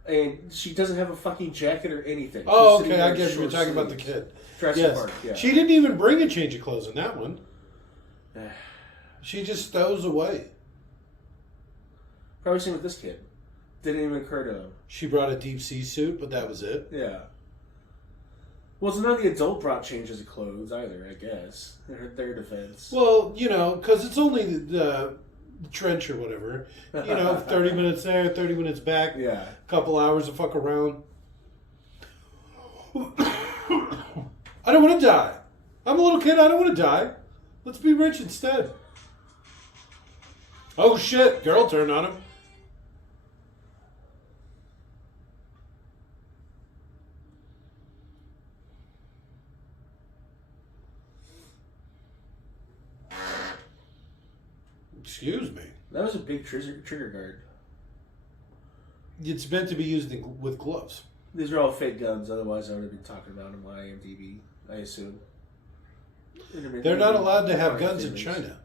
and she doesn't have a fucking jacket or anything. Oh, She's sitting okay, there I in guess you're short talking about the sleeves. kid. Jurassic Yes. Park, yeah. She didn't even bring a change of clothes in that one. She just stows away. Probably same with this kid. Didn't even occur to him. She brought a deep sea suit, but that was it. Yeah. Well, so none of the adult brought changes of clothes either, I guess. Their defense. Well, you know, because it's only the trench or whatever. You know, 30 minutes there, 30 minutes back. Yeah. A couple hours to fuck around. I don't want to die. I'm a little kid. I don't want to die. Let's be rich instead. Oh shit! Girl turned on him. Excuse me. That was a big trigger guard. It's meant to be used with gloves. These are all fake guns, otherwise I would have been talking about them on IMDb, I assume. They're not allowed to have guns in China.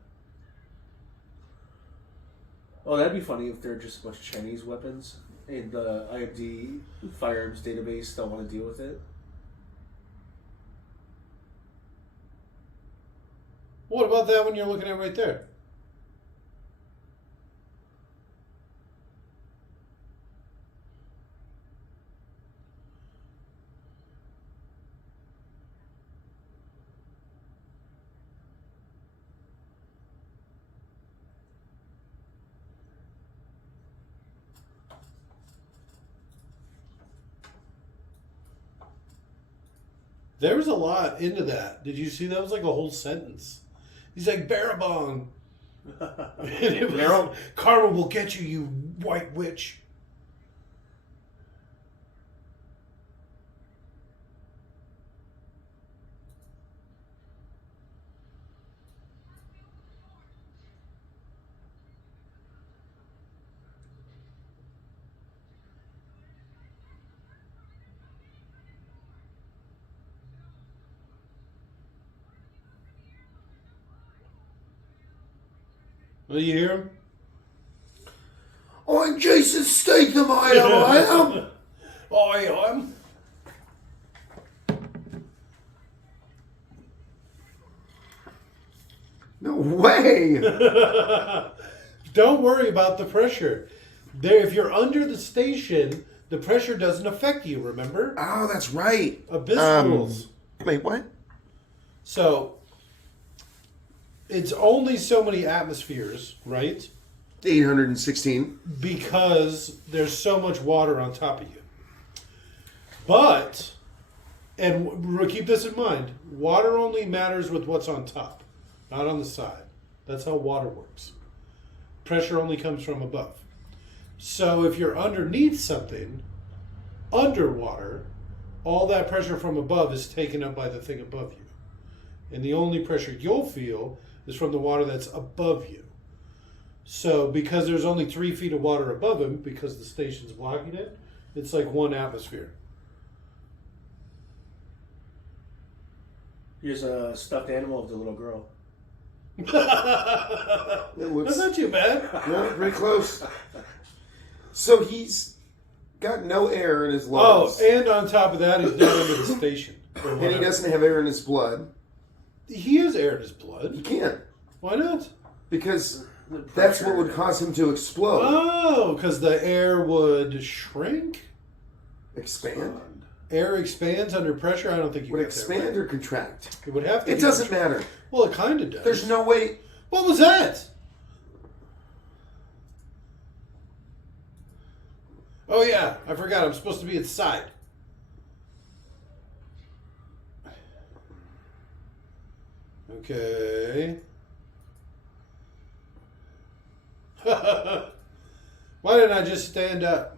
Oh, that'd be funny if they're just a bunch of Chinese weapons and the IMD firearms database don't want to deal with it. What about that one you're looking at right there? There was a lot into that. Did you see that was like a whole sentence? He's like, Barabong. And it was, Karma will get you, you white witch. Will you hear him? I'm Jason Statham, I am. I am. No way. Don't worry about the pressure. There, if you're under the station, the pressure doesn't affect you, remember? Oh, that's right. Abyss rules. Wait, what? So it's only so many atmospheres, right? 816. Because there's so much water on top of you. But, and keep this in mind, water only matters with what's on top, not on the side. That's how water works. Pressure only comes from above. So if you're underneath something, underwater, all that pressure from above is taken up by the thing above you. And the only pressure you'll feel is from the water that's above you. So because there's only 3 feet of water above him, because the station's blocking it, it's like 1 atmosphere. Here's a stuffed animal of the little girl. That's not too bad. No, pretty close. So he's got no air in his Oh, lungs. and on top of that, he's down under the station. And he doesn't have air in his blood. He has air in his He blood. can't. Why not? Because that's what would cause him to explode. Oh, because the air would shrink? Expand? Air expands under pressure? I don't think you Would get expand that, right? or contract? It would have to It be doesn't matter. Well, it kind of does. There's no way. What was that? Oh, yeah. I forgot. I'm supposed to be inside. Okay. Why didn't I just stand up?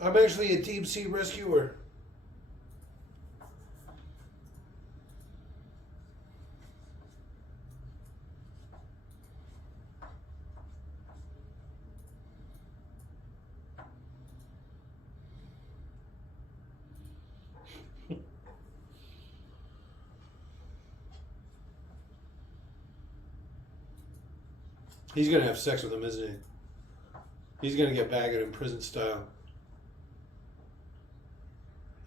I'm actually a deep sea rescuer. He's gonna have sex with him, isn't he? He's gonna get back at him prison style.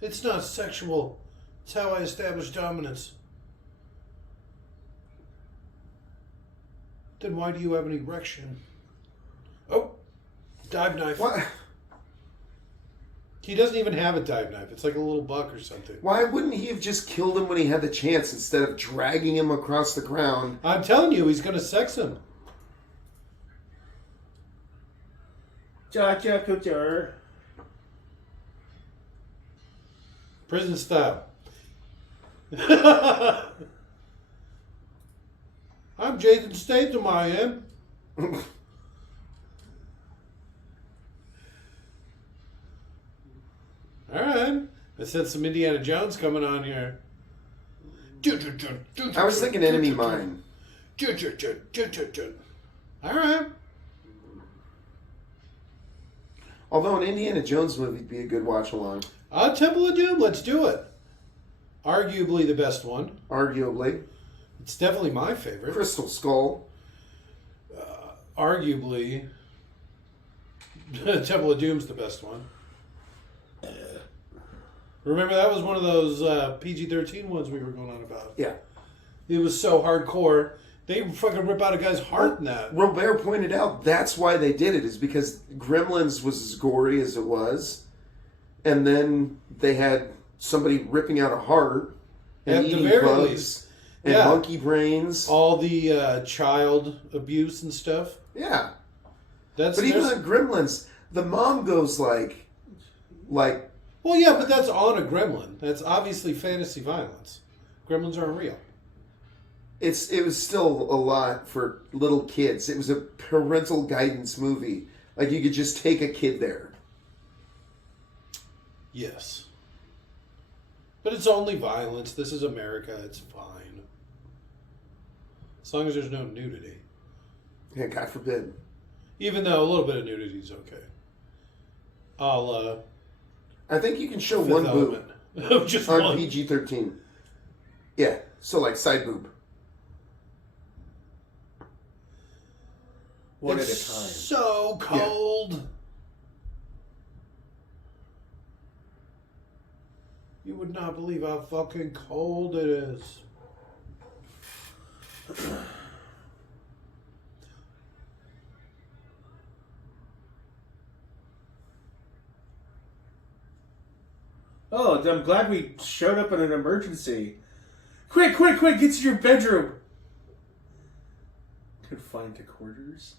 It's not sexual. It's how I establish dominance. Then why do you have an erection? Oh, dive knife. What? He doesn't even have a dive knife. It's like a little buck or something. Why wouldn't he have just killed him when he had the chance instead of dragging him across the ground? I'm telling you, he's gonna sex him. Cha-cha couture. Prison style. I'm Jason Statham, I am. Alright. I said some Indiana Jones coming on here. I was thinking Enemy Mine. Alright. Although an Indiana Jones movie would be a good watch along. Temple of Doom, let's do it. Arguably the best one. Arguably. It's definitely my favorite. Crystal Skull. Arguably, Temple of Doom's the best one. Remember, that was one of those PG-13 ones we were going on about. Yeah. It was so hardcore. They fucking rip out a guy's heart in that. Robert pointed out that's why they did it, is because Gremlins was as gory as it was. And then they had somebody ripping out a heart and At the eating very bugs least. and Yeah. monkey brains. All the child abuse and stuff. Yeah. That's But even there's- on Gremlins, the mom goes like, Well, yeah, but that's on a gremlin. That's obviously fantasy violence. Gremlins aren't real. it was still a lot for little kids. It was a parental guidance movie. Like you could just take a kid there. Yes. But it's only violence. This is America. It's fine. As long as there's no nudity. Yeah, God forbid. Even though a little bit of nudity is okay. I'll, I think you can show Fifth one boob Element. Just on one. PG-13. Yeah, so like side boob. One at a It's time. so cold. You would not believe how fucking cold it is. Oh, I'm glad we showed up in an emergency. Quick, quick, quick, get to your bedroom. Confined to quarters?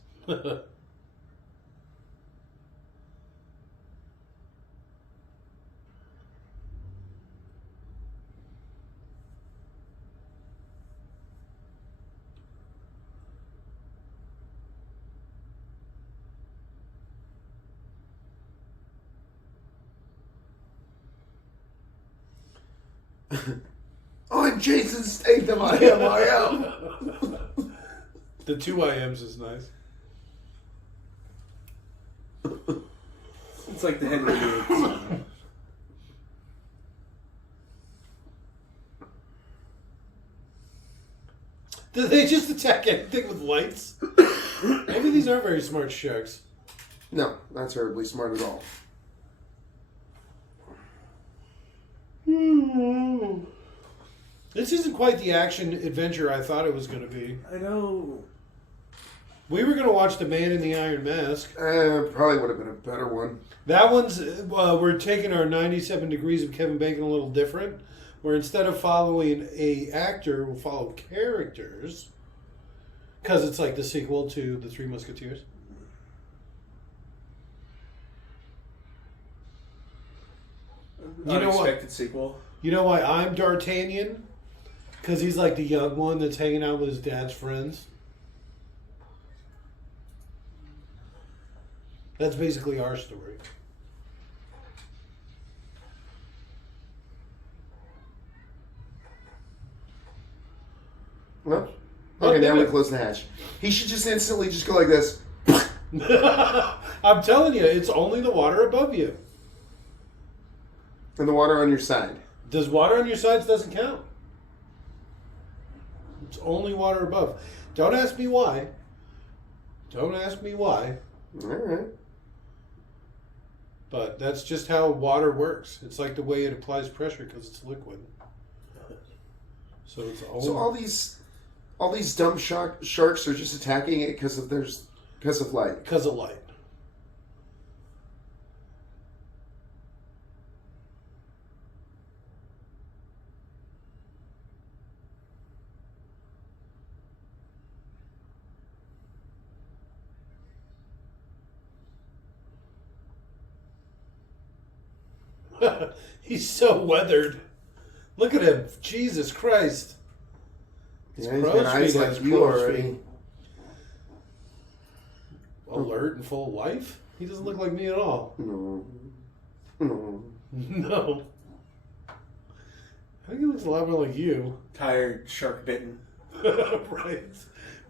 I'm Jason Statham. I am. The 2 IMs is nice. It's like the Henry Louis song. Do they just attack anything with lights? Maybe these aren't very smart sharks. No, not terribly smart at all. This isn't quite the action adventure I thought it was going to be. I know. We were going to watch The Man in the Iron Mask. Probably would have been a better one. That one's, we're taking our 97 Degrees of Kevin Bacon a little different. Where instead of following a actor, we'll follow characters. Because it's like the sequel to The Three Musketeers. Unexpected sequel. You know why I'm D'Artagnan? Because he's like the young one that's hanging out with his dad's friends. That's basically our story. Well, okay, now we close the hatch. He should just instantly just go like this. I'm telling you, it's only the water above you. And the water on your side. Does water on your sides doesn't count. It's only water above. Don't ask me why. Don't ask me why. All right. But that's just how water works. It's like the way it applies pressure because it's liquid. So it's only... So all these dumb sharks are just attacking it because of light. Because of light. He's so weathered. Look at him. Jesus Christ. His Yeah, he's got eyes like you already. Alert and full of life? He doesn't look like me at all. No. No. I think he looks a lot more like you. Tired, shark bitten. Right.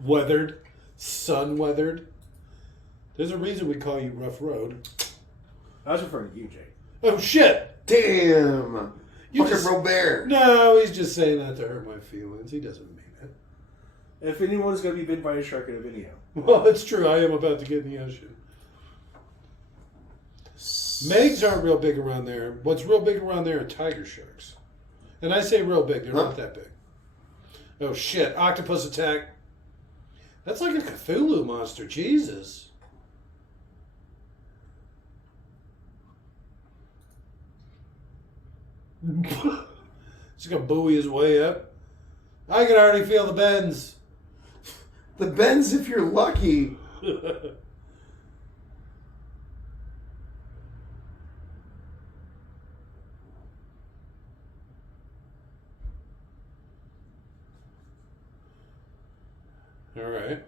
Weathered. Sun weathered. There's a reason we call you Rough Road. I was referring to you, Jay. Oh, shit! Damn! Fucking Robert. No, he's just saying that to hurt my feelings. He doesn't mean it. If anyone's going to be bitten by a shark in a video. Well, it's true. I am about to get in the ocean. MEGs aren't real big around there. What's real big around there are tiger sharks. And I say real big. They're not that big. Oh, shit. Octopus attack. That's like a Cthulhu monster. Jesus. He's going to buoy his way up. I can already feel the bends. The bends if you're lucky. All right.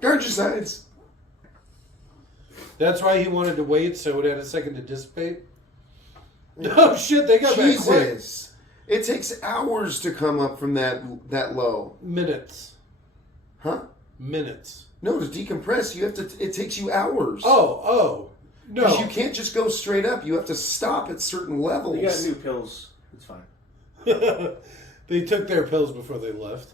Guard your sides. That's why he wanted to wait so it had a second to dissipate. Oh shit, they got back quick. Jesus. It takes hours to come up from that low. Minutes. Huh? Minutes. No, to decompress, it takes you hours. Oh. No. Because you can't just go straight up. You have to stop at certain levels. You got new pills. It's fine. They took their pills before they left.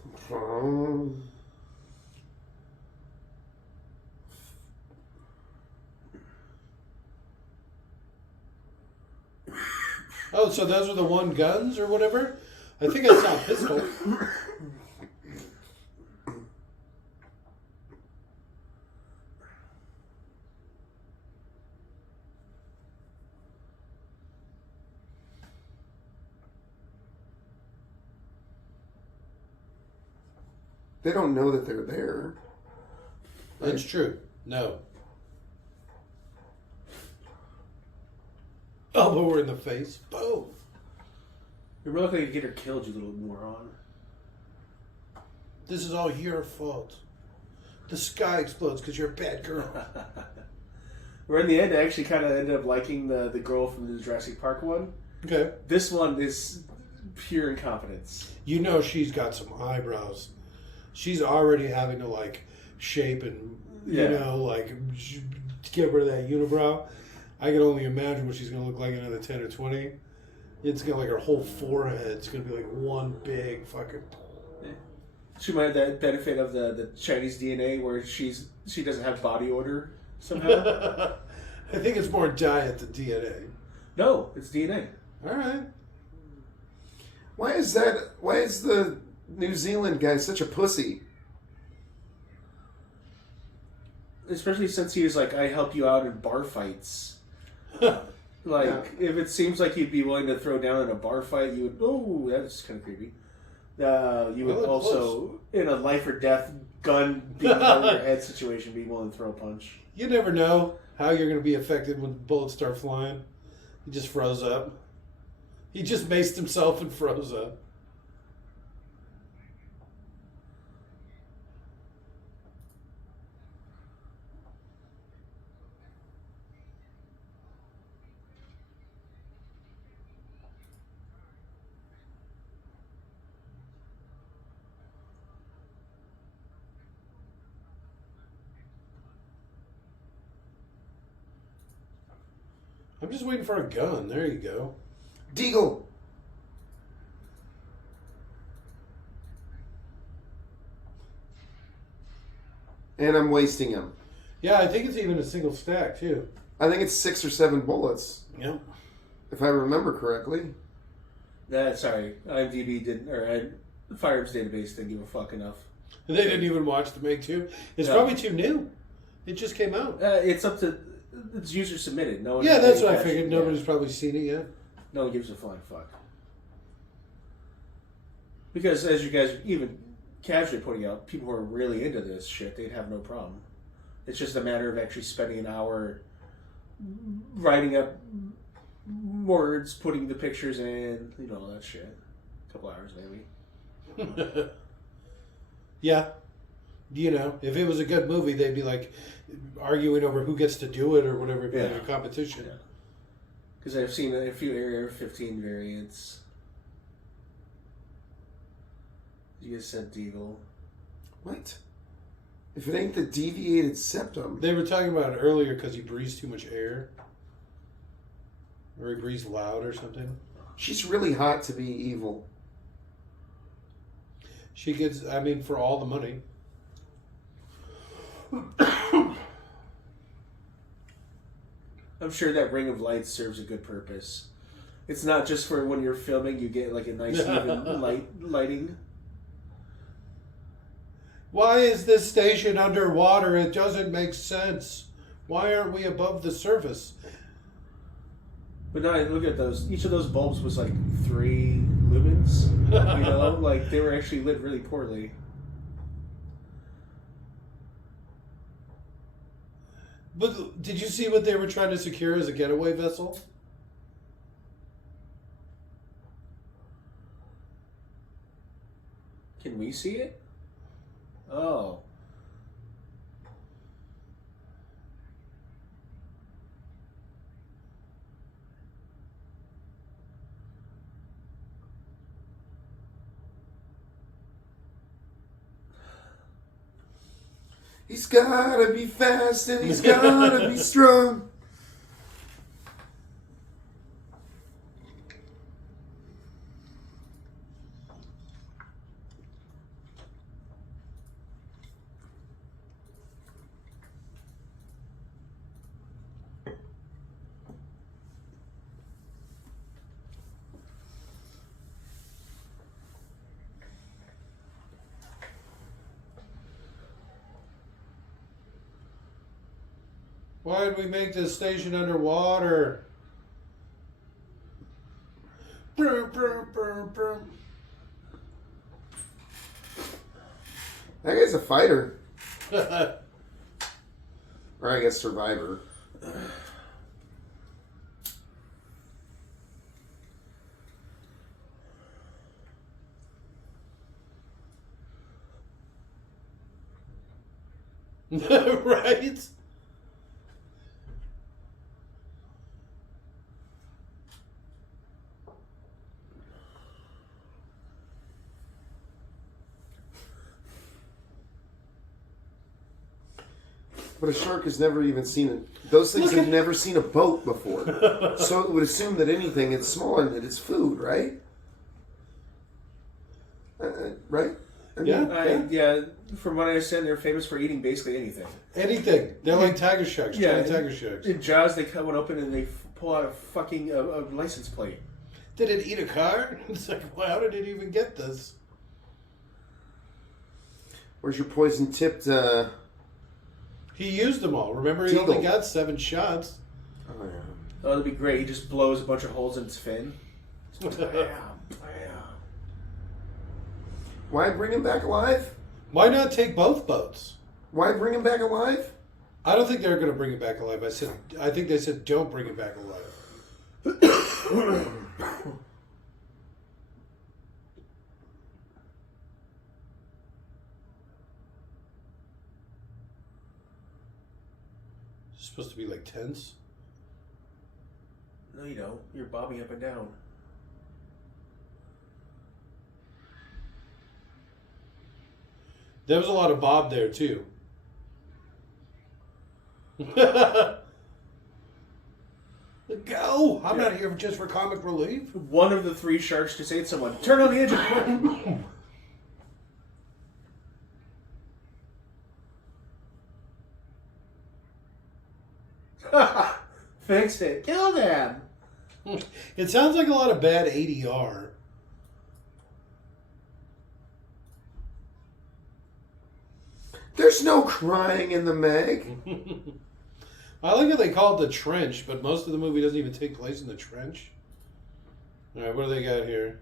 Oh, so those are the one guns or whatever? I think I saw a pistol. They don't know that they're there. That's true. No. Elbow in the face. Boom. You're more likely to get her killed, you little moron. This is all your fault. The sky explodes because you're a bad girl. Where in the end, I actually kind of ended up liking the girl from the Jurassic Park one. Okay. This one is pure incompetence. You know she's got some eyebrows. She's already having to, like, shape and, you know, like, get rid of that unibrow. I can only imagine what she's going to look like in another 10 or 20. It's going to, like, her whole forehead's going to be, like, one big fucking... Yeah. She might have that benefit of the Chinese DNA where she doesn't have body odor somehow. I think it's more diet than DNA. No, it's DNA. All right. Why is the New Zealand guy such a pussy? Especially since he was like, I help you out in bar fights. If it seems like you'd be willing to throw down in a bar fight, you would, oh, that's kind of creepy. You would also, in a life or death gun being over your head situation, be willing to throw a punch. You never know how you're going to be affected when bullets start flying. He just froze up. He just maced himself and froze up. I'm just waiting for a gun. There you go. Deagle! And I'm wasting him. Yeah, I think it's even a single stack, too. I think it's 6 or 7 bullets. Yep. If I remember correctly. Sorry, IMDb didn't, or Firearms Database didn't give a fuck enough. They didn't even watch the MEG 2. It's probably too new. It just came out. It's up to... It's user submitted. No one. Yeah, that's what I figured. Nobody's probably seen it yet. No one gives a flying fuck. Because as you guys even casually pointing out, people who are really into this shit, they'd have no problem. It's just a matter of actually spending an hour writing up words, putting the pictures in, you know, all that shit. A couple hours maybe. Yeah. You know, if it was a good movie, they'd be like arguing over who gets to do it or whatever, like a competition. Because I've seen a few Area 15 variants. You guys said Deagle. What? If it ain't the deviated septum. They were talking about it earlier because he breathes too much air. Or he breathes loud or something. She's really hot to be evil. She gets, I mean, for all the money. I'm sure that ring of lights serves a good purpose. It's not just for when you're filming, you get like a nice even lighting. Why is this station underwater? It doesn't make sense. Why aren't we above the surface? But no, look at those. Each of those bulbs was like 3 lumens. You know, like they were actually lit really poorly. But did you see what they were trying to secure as a getaway vessel? Can we see it? Oh. He's gotta be fast and he's gotta be strong. Why did we make this station underwater? Brr, brr, brr, brr. That guy's a fighter. Or I guess survivor. Right? But a shark has never even seen it. Those things have never seen a boat before. So it would assume that anything that's smaller than it is food, right? Right? I mean, Yeah, from what I understand, they're famous for eating basically anything. Anything. They're like tiger sharks. Yeah, Giant tiger sharks. In Jaws, they cut one open and they pull out a fucking a license plate. Did it eat a car? It's like, well, how did it even get this? Where's your poison tipped? He used them all. Remember, he only got 7 shots. Oh, yeah. Oh, that'd be great. He just blows a bunch of holes in its fin. Bam, bam. Why bring him back alive? Why not take both boats? Why bring him back alive? I don't think they're going to bring it back alive. I think they said don't bring it back alive. It's supposed to be like tense. No, you don't. You're bobbing up and down. There was a lot of bob there too. Go! I'm not here just for comic relief. One of the 3 sharks just ate someone. Turn on the engine. Fix it. Kill them. It sounds like a lot of bad ADR. There's no crying in the Meg. I like how they call it the trench, but most of the movie doesn't even take place in the trench. All right, what do they got here?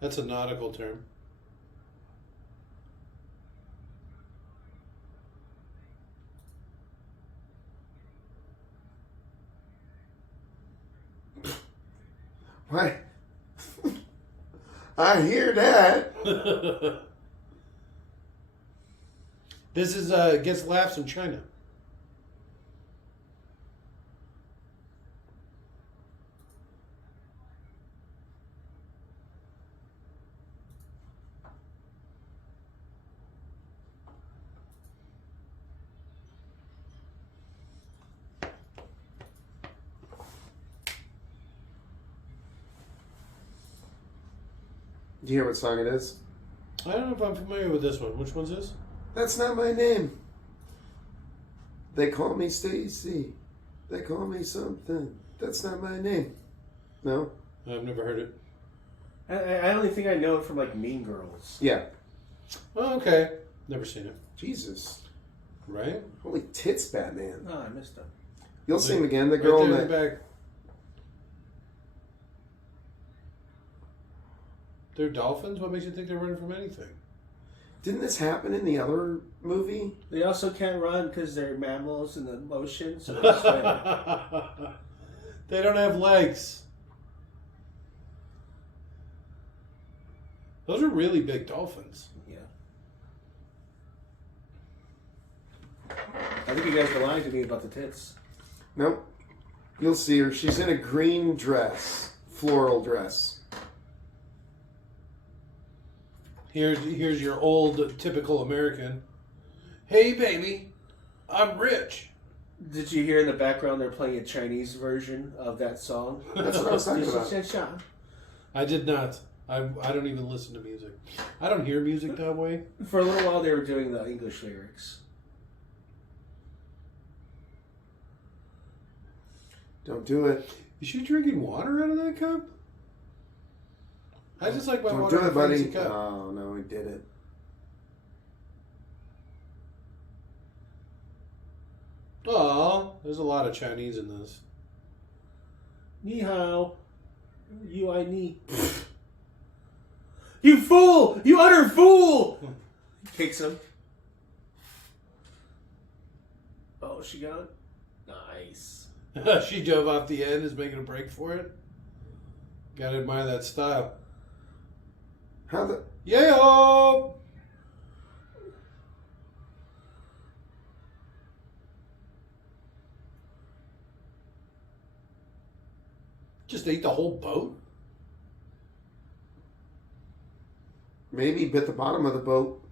That's a nautical term. Why? I hear that. This is gets laughs in China. Do you hear what song it is? I don't know if I'm familiar with this one. Which one's this? That's not my name. They call me Stacy. They call me something. That's not my name. No? I've never heard it. I only think I know it from like Mean Girls. Yeah. Oh, okay. Never seen it. Jesus. Right? Holy tits, Batman. Oh, I missed them. You'll see him again. The girl right there in in the the back. They're dolphins? What makes you think they're running from anything? Didn't this happen in the other movie? They also can't run because they're mammals in the ocean, so they swim. They don't have legs. Those are really big dolphins. Yeah. I think you guys were lying to me about the tits. Nope. You'll see her. She's in a green dress. Floral dress. Here's your old typical American. Hey baby, I'm rich. Did you hear in the background they're playing a Chinese version of that song? That's what I was talking about. I did not. I don't even listen to music. I don't hear music that way. For a little while they were doing the English lyrics. Don't do it. Is she drinking water out of that cup? I just like my Don't water do in it, a buddy. fancy cup. Oh, no, he did it. Oh, there's a lot of Chinese in this. Ni hao. You, I need. You fool! You utter fool! Kicks him. Oh, she got it? Nice. She dove off the end, is making a break for it. Gotta admire that style. How the... Yeah. Just ate the whole boat? Maybe bit the bottom of the boat.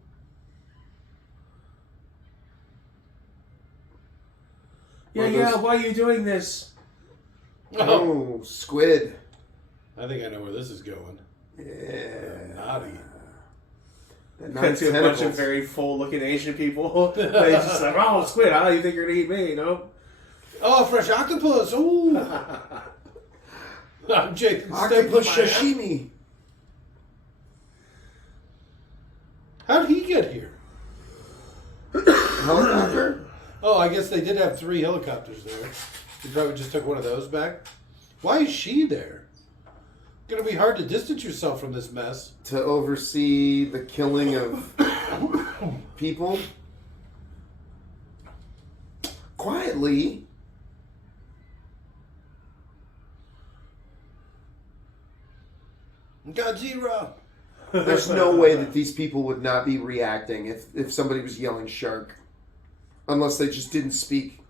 Yeah, why are you doing this? Oh, squid. I think I know where this is going. Yeah. Naughty. Cut to a bunch of very full-looking Asian people. They just like, oh, squid, how do you think you're going to eat me, you know? Oh, fresh octopus. Ooh. I'm Jason Octopus Statham. sashimi. How'd he get here? Helicopter? Oh, I guess they did have 3 helicopters there. They probably just took one of those back. Why is she there? Gonna be hard to distance yourself from this mess. To oversee the killing of people. Quietly. Godzilla. There's no way that these people would not be reacting if somebody was yelling shark. Unless they just didn't speak.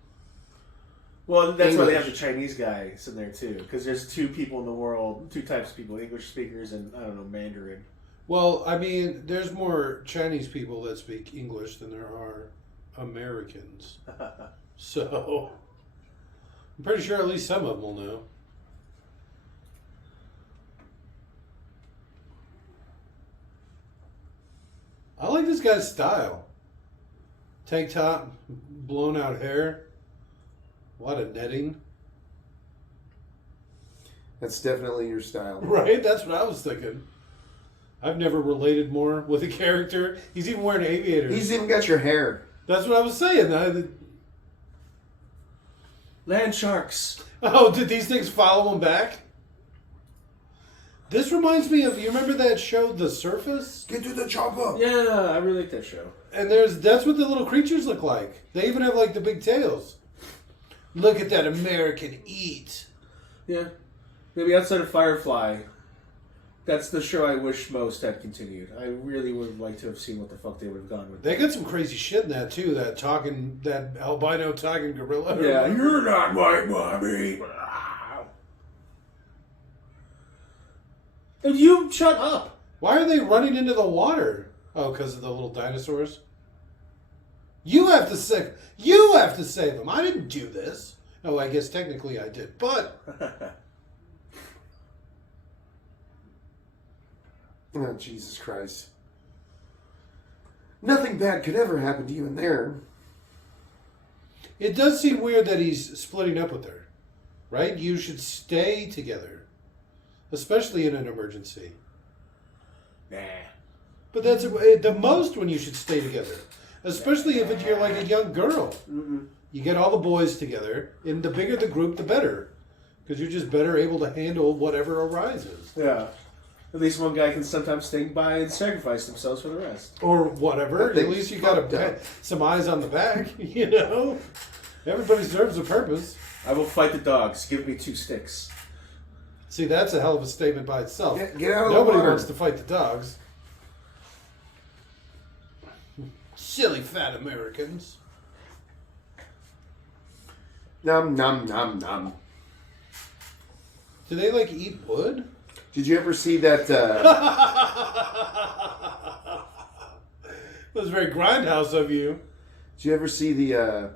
Well, that's why they have the English. Chinese guys in there, too. Because there's 2 people in the world, 2 types of people, English speakers and, I don't know, Mandarin. Well, I mean, there's more Chinese people that speak English than there are Americans. So, I'm pretty sure at least some of them will know. I like this guy's style. Tank top, blown out hair, a lot of netting. That's definitely your style. Right? That's what I was thinking. I've never related more with a character. He's even wearing aviators. He's even got your hair. That's what I was saying. Land sharks. Oh, did these things follow him back? This reminds me of, you remember that show, The Surface? Get to the chopper. Yeah, I really like that show. And that's what the little creatures look like. They even have like the big tails. Look at that American eat. Yeah. Maybe outside of Firefly, that's the show I wish most had continued. I really would like to have seen what the fuck they would have gone with. They got some crazy shit in that too. That albino talking gorilla. Yeah, you're not my mommy. And you shut up. Why are they running into the water? Oh, because of the little dinosaurs. You have to save them. I didn't do this. Oh, I guess technically I did, but Oh, Jesus Christ. Nothing bad could ever happen to you in there. it does seem weird that he's splitting up with her, right? You should stay together, especially in an emergency. Nah. But that's the most when you should stay together, especially if you're like a young girl. Mm-mm. You get all the boys together, and the bigger the group, the better, because you're just better able to handle whatever arises. Yeah. At least one guy can sometimes stay by and sacrifice themselves for the rest. Or whatever. That At least you got fucked up. some eyes on the back, you know? Everybody serves a purpose. I will fight the dogs. Give me 2 sticks. See, that's a hell of a statement by itself. Get out of the Nobody water. wants to fight the dogs. Silly fat Americans. Nom, nom, nom, nom. Do they like eat wood? Did you ever see that... That was very grindhouse of you. Did you ever see the...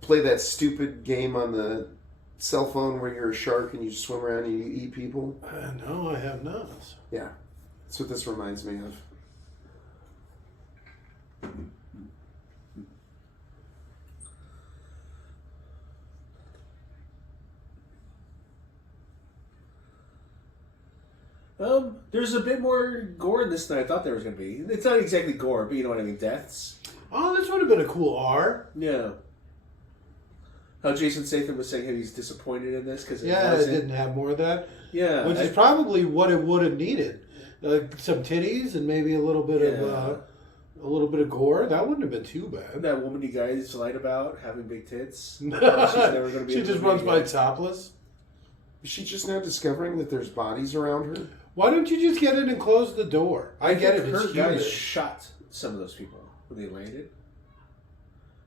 play that stupid game on the cell phone where you're a shark and you just swim around and you eat people? No, I have not. Yeah. That's what this reminds me of. There's a bit more gore in this than I thought there was going to be. It's not exactly gore, but you know what I mean. Deaths. Oh, this would have been a cool R. Yeah. How Jason Statham was saying how he's disappointed in this because it didn't have more of that. Yeah, which is probably what it would have needed. Some titties and maybe a little bit of gore. That wouldn't have been too bad. That woman you guys lied about having big tits. She's never gonna be. She just runs by topless. Is she just now discovering that there's bodies around her? Why don't you just get in and close the door? I get it. Her guys shot some of those people when they landed.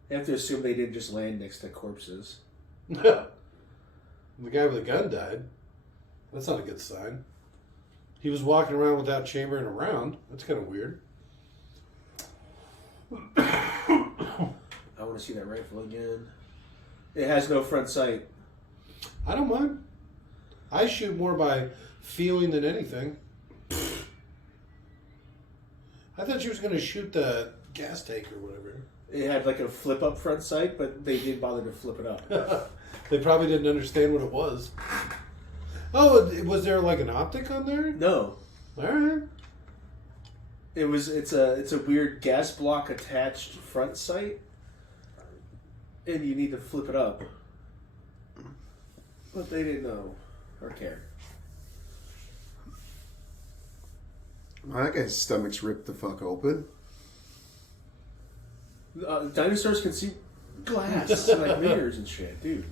You have to assume they didn't just land next to corpses. The guy with the gun died. That's not a good sign. He was walking around without chambering around. That's kind of weird. I want to see that rifle again. It has no front sight. I don't mind. I shoot more by feeling than anything. I thought she was going to shoot the gas tank or whatever. It had like a flip-up front sight, but they didn't bother to flip it up. They probably didn't understand what it was. Oh, was there like an optic on there? No. All right. It's a weird gas block attached front sight, and you need to flip it up. But they didn't know or care. Well, that guy's stomach's ripped the fuck open. Dinosaurs can see glass like mirrors and shit, dude.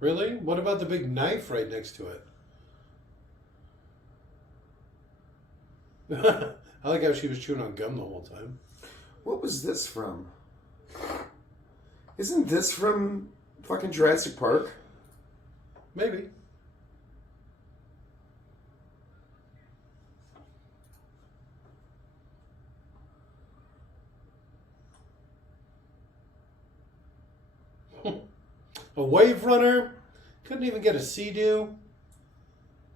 Really? What about the big knife right next to it? I like how she was chewing on gum the whole time. What was this from? Isn't this from fucking Jurassic Park? Maybe. A wave runner? Couldn't even get a Sea-Doo?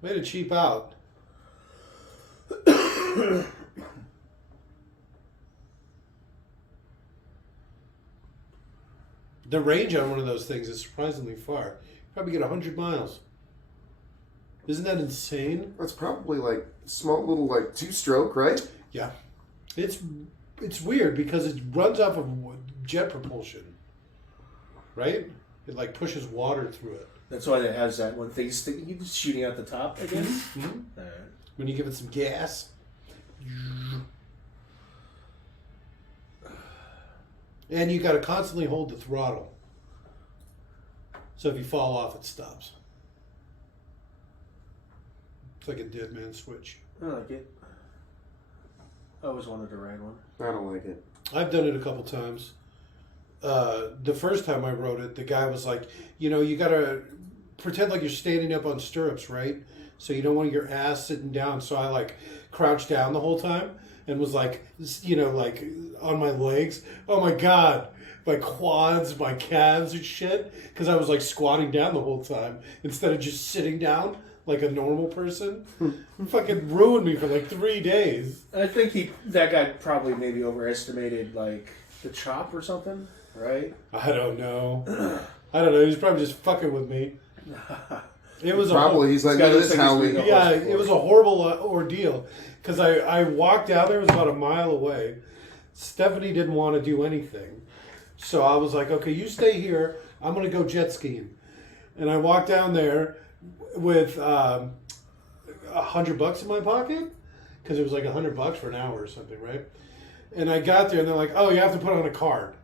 Way to cheap out. The range on one of those things is surprisingly far. You probably get 100 miles. Isn't that insane? That's probably like small little like two-stroke, right? Yeah. It's weird because it runs off of jet propulsion. Right? It like pushes water through it. That's why it has that one thing shooting out the top, I guess. Mm-hmm. All right. When you give it some gas. And you got to constantly hold the throttle. So if you fall off, it stops. It's like a dead man switch. I like it. I always wanted to ride one. I don't like it. I've done it a couple times. The first time I rode it, the guy was like, you got to pretend like you're standing up on stirrups, right? So you don't want your ass sitting down. So I like crouched down the whole time and was like, like on my legs. Oh my God. My quads, my calves and shit. Because I was like squatting down the whole time instead of just sitting down like a normal person. Fucking ruined me for like 3 days. I think that guy probably maybe overestimated like the chop or something, right? I don't know. He's probably just fucking with me. It was he's like, this is how we. Yeah, it was a horrible ordeal because I walked out there. It was about a mile away. Stephanie didn't want to do anything, so I was like, okay, you stay here. I'm gonna go jet skiing, and I walked down there with $100 in my pocket because it was like $100 for an hour or something, right? And I got there and they're like, oh, you have to put on a card.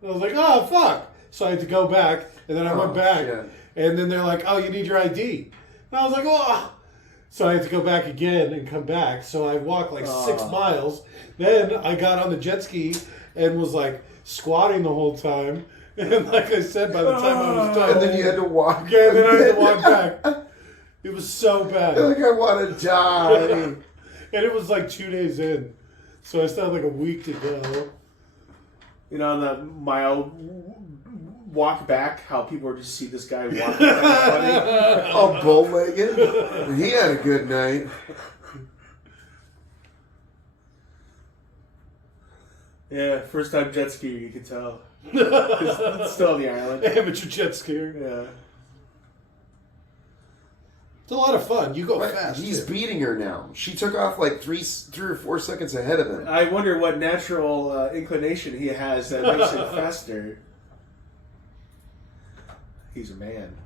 And I was like, oh fuck! So I had to go back, and then I went back. Shit. And then they're like, oh, you need your ID. And I was like, oh. So I had to go back again and come back. So I walked like 6 miles. Then I got on the jet ski and was like squatting the whole time. And like I said, by the time I was done. And then you had to walk. Yeah, and then I had to walk back. It was so bad. Like, I want to die. And it was like 2 days in. So I still had like a week to go. On the mile walk back, how people would just see this guy walking. Funny. Oh, bow-legged. He had a good night. Yeah, first time jet skier, you can tell. It's still on the island. Amateur jet skier. Yeah. It's a lot of fun. You go But fast. he's too. beating her now. She took off like three or 4 seconds ahead of him. I wonder what natural inclination he has that makes him faster. He's a man.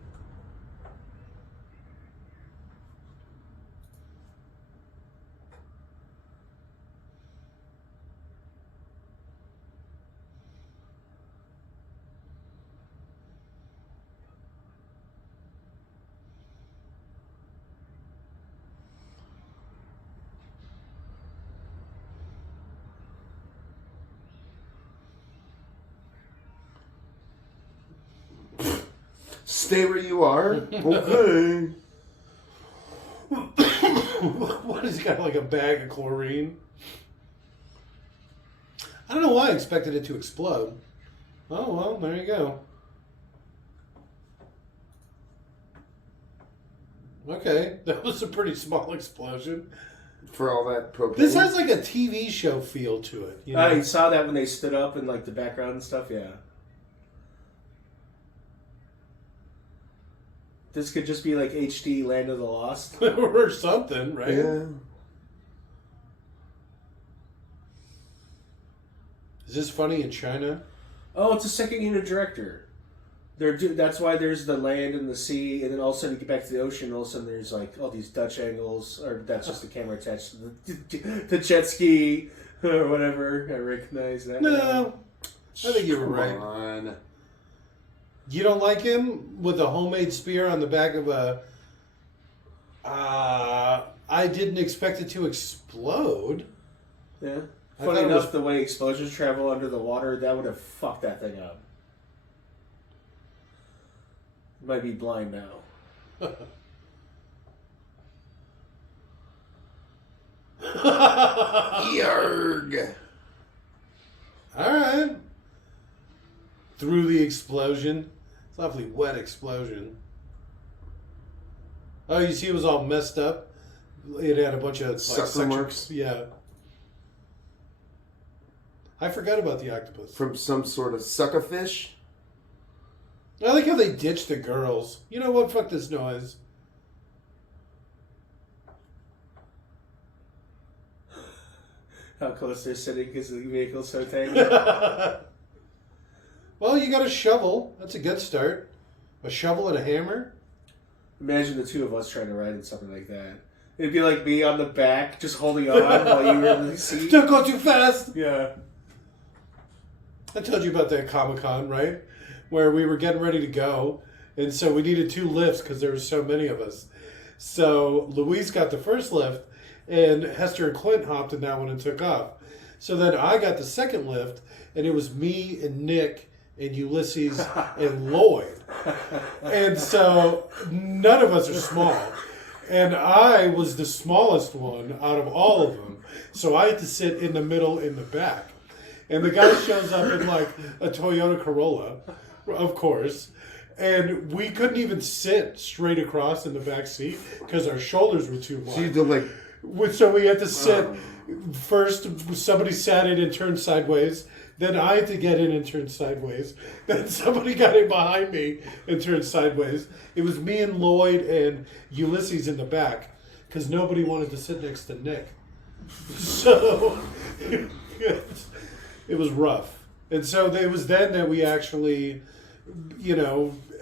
Stay where you are. Okay. What has he got, like a bag of chlorine? I don't know why I expected it to explode. Oh, well, there you go. Okay, that was a pretty small explosion. For all that propane. This has like a TV show feel to it. You know? I saw that when they stood up in like the background and stuff, yeah. This could just be like HD Land of the Lost. Or something, right? Yeah. Is this funny in China? Oh, it's a second unit director. That's why there's the land and the sea, and then all of a sudden you get back to the ocean, and all of a sudden there's like all these Dutch angles, or that's just the camera attached to the jet ski, or whatever. I recognize that. No, I think you were Come right. on. You don't like him with a homemade spear on the back of a... I didn't expect it to explode. Yeah. I Funny thought it enough, was- the way explosions travel under the water, that would have fucked that thing up. Might be blind now. Yarg. Alright. Through the explosion. It's an awfully wet explosion. Oh, you see it was all messed up? It had a bunch of like, Sucker section- marks? Yeah. I forgot about the octopus. From some sort of suckerfish? I like how they ditched the girls. You know what? Fuck this noise. How close they're sitting because the vehicle's so tangled. Well, you got a shovel. That's a good start. A shovel and a hammer? Imagine the two of us trying to ride in something like that. It'd be like me on the back, just holding on while you were in the seat. Don't go too fast! Yeah. I told you about that Comic-Con, right? Where we were getting ready to go, and so we needed 2 lifts because there were so many of us. So Luis got the first lift, and Hester and Clint hopped in that one and took off. So then I got the second lift, and it was me and Nick and Ulysses and Lloyd. And so none of us are small. And I was the smallest one out of all of them. So I had to sit in the middle in the back. And the guy shows up in like a Toyota Corolla, of course. And we couldn't even sit straight across in the back seat because our shoulders were too So you wide. did like... So we had to sit. First, somebody sat in and turned sideways. Then I had to get in and turn sideways. Then somebody got in behind me and turned sideways. It was me and Lloyd and Ulysses in the back because nobody wanted to sit next to Nick. So it was rough. And so it was then that we actually,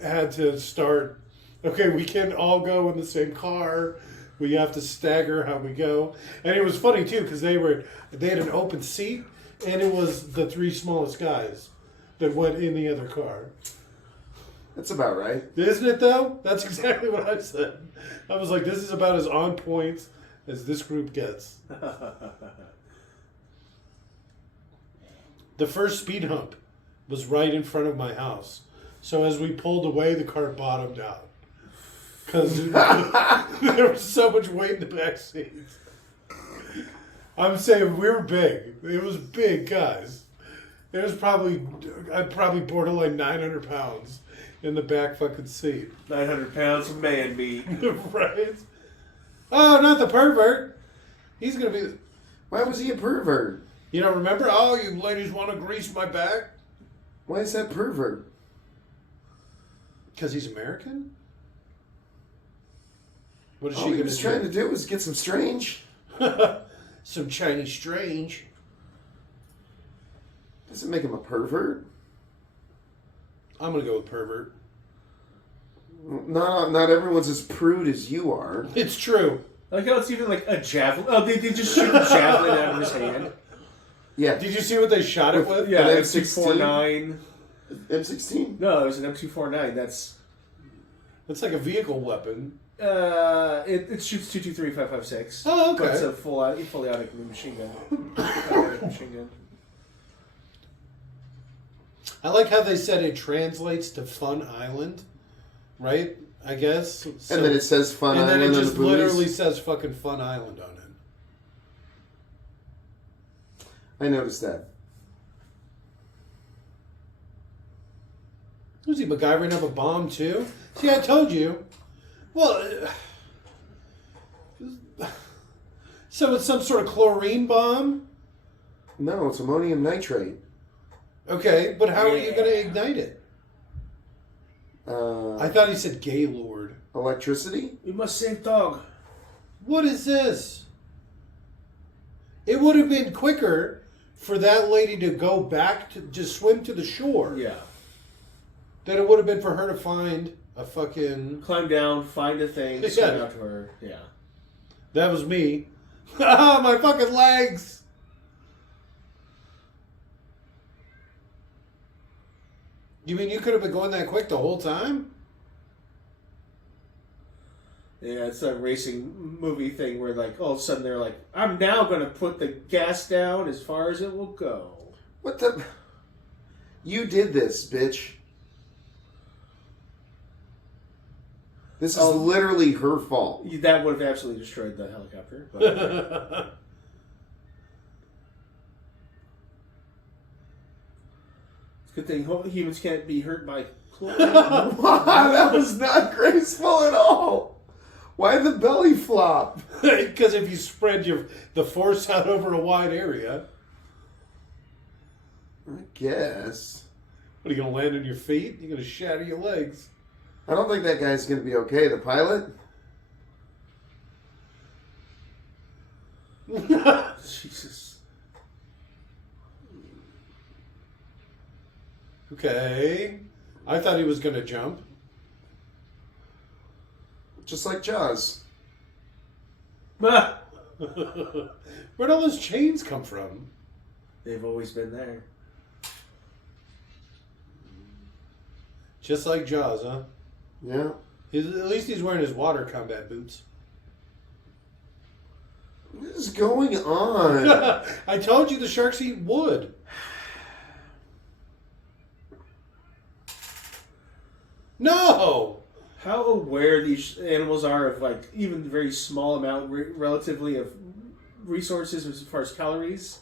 had to start, okay, we can't all go in the same car. We have to stagger how we go. And it was funny too because they had an open seat and it was the 3 smallest guys that went in the other car. That's about right. Isn't it though? That's exactly what I said. I was like, this is about as on point as this group gets. The first speed hump was right in front of my house. So as we pulled away, the car bottomed out. Because there was so much weight in the back seats. I'm saying we were big. It was big, guys. It was probably borderline 900 pounds in the back fucking seat. 900 pounds of man meat. Right? Oh, not the pervert. He's going to be... Why was he a pervert? You don't remember? Oh, you ladies want to grease my back? Why is that pervert? Because he's American? What is All she he going was trying to do was get some strange. Some Chinese strange. Doesn't make him a pervert. I'm going to go with pervert. Not everyone's as prude as you are. It's true. Like how it's even like a javelin. Oh, they just shoot a javelin out of his hand. Yeah. Did you see what they shot it with? Yeah, An M249. M16? No, it was an M249. That's It's like a vehicle weapon. it shoots 223-556. Oh, okay. But it's a fully automatic machine gun. Automatic machine gun. I like how they said it translates to Fun Island, right? I guess. So, And then it says Fun and Island then it on just the booties. literally says fucking Fun Island on it. I noticed that. Was he MacGyvering up a bomb too? See, I told you. Well, so it's some sort of chlorine bomb? No, it's ammonium nitrate. Okay, but how are you going to ignite it? I thought he said Gaylord. Electricity? We must save dog. What is this? It would have been quicker for that lady to go back to just swim to the shore. Yeah. Than it would have been for her to find a fucking. Climb down, find a thing, Yeah. swim out to her. Yeah. That was me. Ah, my fucking legs! You mean you could have been going that quick the whole time? Yeah, it's a racing movie thing where, like, all of a sudden they're like, I'm now going to put the gas down as far as it will go. What the? You did this, bitch. This is literally her fault. That would have absolutely destroyed the helicopter. But it's a good thing humans can't be hurt by chlorine. That was not graceful at all. Why the belly flop? Because if you spread the force out over a wide area, I guess. what are you going to land on your feet? You're going to shatter your legs. I don't think that guy's going to be okay. The pilot? Jesus. Okay. I thought he was going to jump. Just like Jaws. Ah! Where'd all those chains come from? They've always been there. Just like Jaws, huh? Yeah. At least he's wearing his water combat boots. What is going on? I told you the sharks eat wood. No! How aware these animals are of, like, even very small amount, relatively, of resources as far as calories.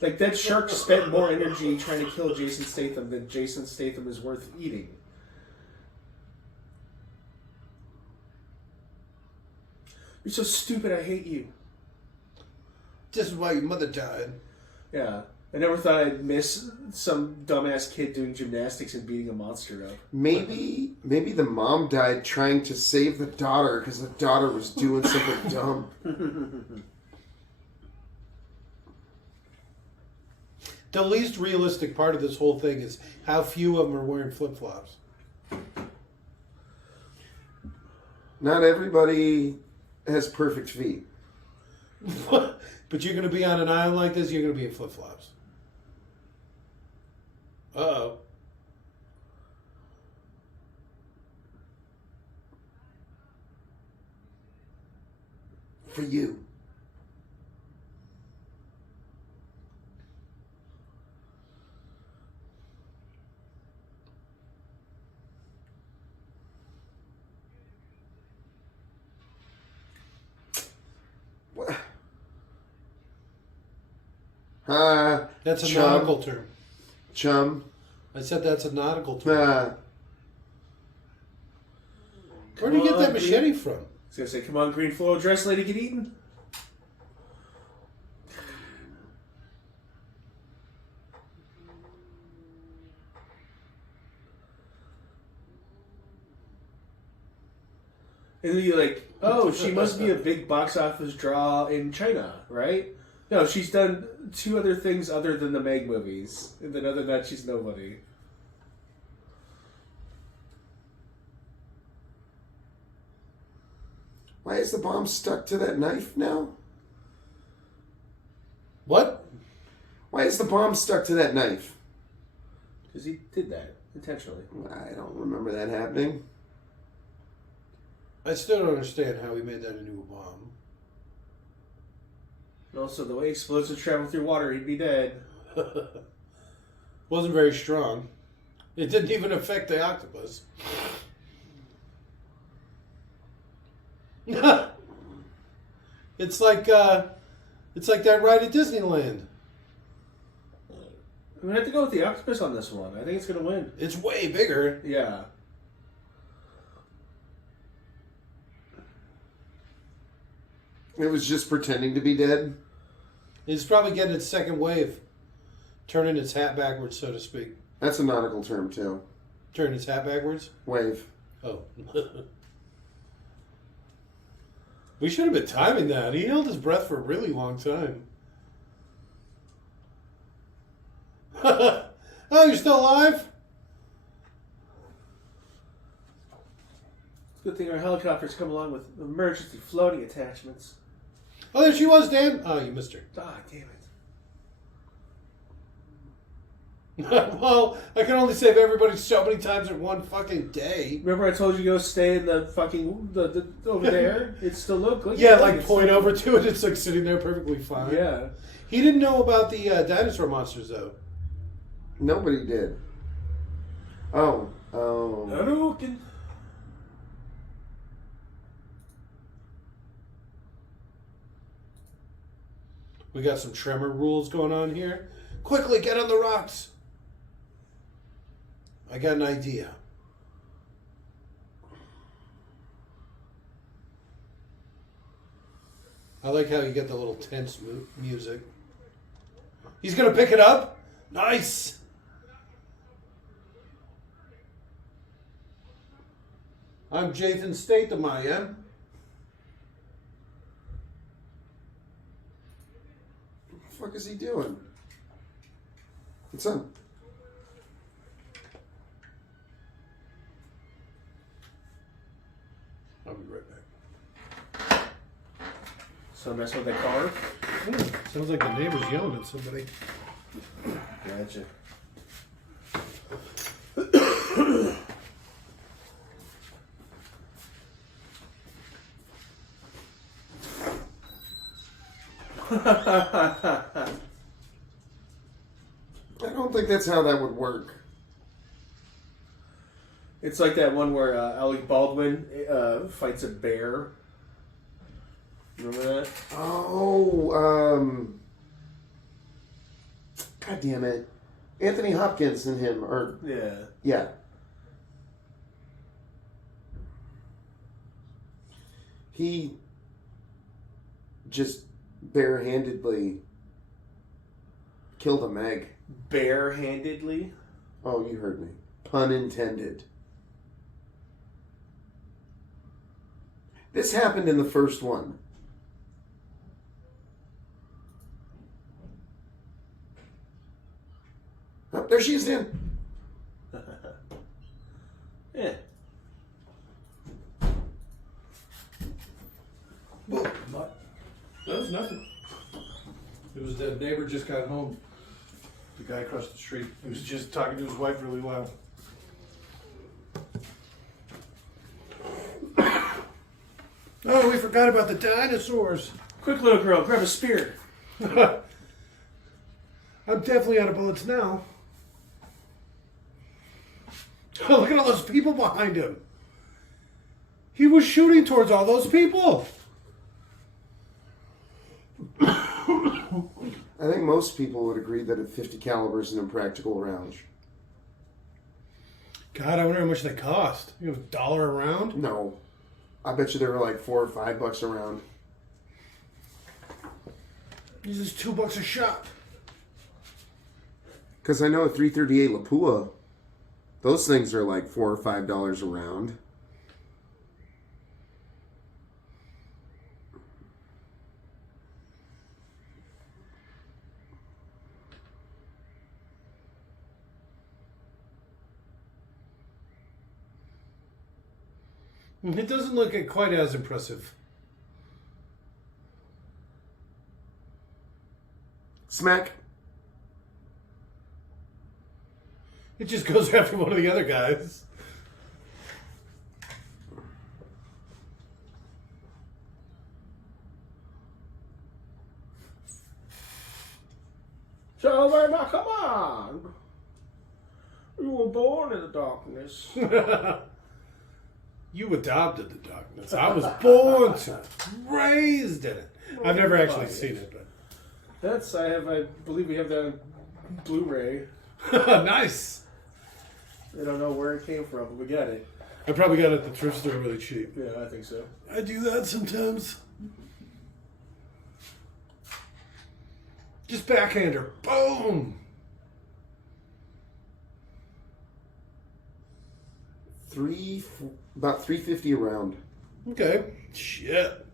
Like, that shark spent more energy trying to kill Jason Statham than Jason Statham is worth eating. You're so stupid, I hate you. This is why your mother died. Yeah. I never thought I'd miss some dumbass kid doing gymnastics and beating a monster up. Maybe the mom died trying to save the daughter because the daughter was doing something dumb. The least realistic part of this whole thing is how few of them are wearing flip-flops. Not everybody has perfect feet. But you're going to be on an island like this, you're going to be in flip-flops. Uh-oh. For you. What? That's a chum. nautical term. Chum. I said that's a nautical term. Nah. Where did you get that machete from? I was going to say, come on, green flow dress lady, get eaten. And then you're like, oh, she must be a big box office draw in China, right? No, she's done 2 other things other than the Meg movies. And then other than that, she's nobody. Why is the bomb stuck to that knife now? What? Why is the bomb stuck to that knife? Because he did that intentionally. I don't remember that happening. I still don't understand how he made that into a bomb. And also, the way explosives travel through water, he'd be dead. Wasn't very strong. It didn't even affect the octopus. It's like that ride at Disneyland. I'm going to have to go with the octopus on this one. I think it's going to win. It's way bigger. Yeah. It was just pretending to be dead. It's probably getting its second wave. Turning its hat backwards, so to speak. That's a nautical term, too. Turning its hat backwards? Wave. Oh. We should have been timing that. He held his breath for a really long time. Oh, you're still alive? Good thing our helicopters come along with emergency floating attachments. Oh, there she was, Dan. Oh, you missed her. Ah, damn it. Well, I can only save everybody so many times in one fucking day. Remember I told you to go stay in the fucking, the over there? It still looked good. Yeah, like point over to it. It's like sitting there perfectly fine. Yeah. He didn't know about the dinosaur monsters, though. Nobody did. Oh. Hadouken. We got some tremor rules going on here. Quickly, get on the rocks. I got an idea. I like how you get the little tense music. He's going to pick it up? Nice! I'm Jason Statham, I am. What the fuck is he doing? What's up? I'll be right back. So mess with the car? Sounds like the neighbor's yelling at somebody. Gotcha. I don't think that's how that would work. It's like that one where Alec Baldwin fights a bear. Remember that? Oh, God damn it. Anthony Hopkins and him are... Yeah. Yeah. He just barehandedly killed a Meg. Barehandedly? Oh, you heard me. Pun intended. This happened in the first one. Oh, there she is, Dan. Yeah. Whoa, what? That was nothing. It was the neighbor just got home. The guy across the street. He was just talking to his wife really loud. Oh, we forgot about the dinosaurs. Quick, little girl, grab a spear. I'm definitely out of bullets now. Oh, look at all those people behind him. He was shooting towards all those people. I think most people would agree that a 50 caliber is an impractical round. God, I wonder how much they cost. You have $1 a round? No. I bet you they were like $4 or $5 a round. This is $2 a shot. Because I know a 338 Lapua, those things are like $4 or $5 a round. It doesn't look quite as impressive. Smack. It just goes after one of the other guys. So, now, come on. You were born in the darkness. You adopted the darkness. I was born to it, raised in it. I've never actually seen it, but I believe we have that on Blu-ray. nice. I don't know where it came from, but we got it. I probably got it at the thrift store really cheap. Yeah, I think so. I do that sometimes. Just backhander. Boom. About 350 a round. Okay. Shit.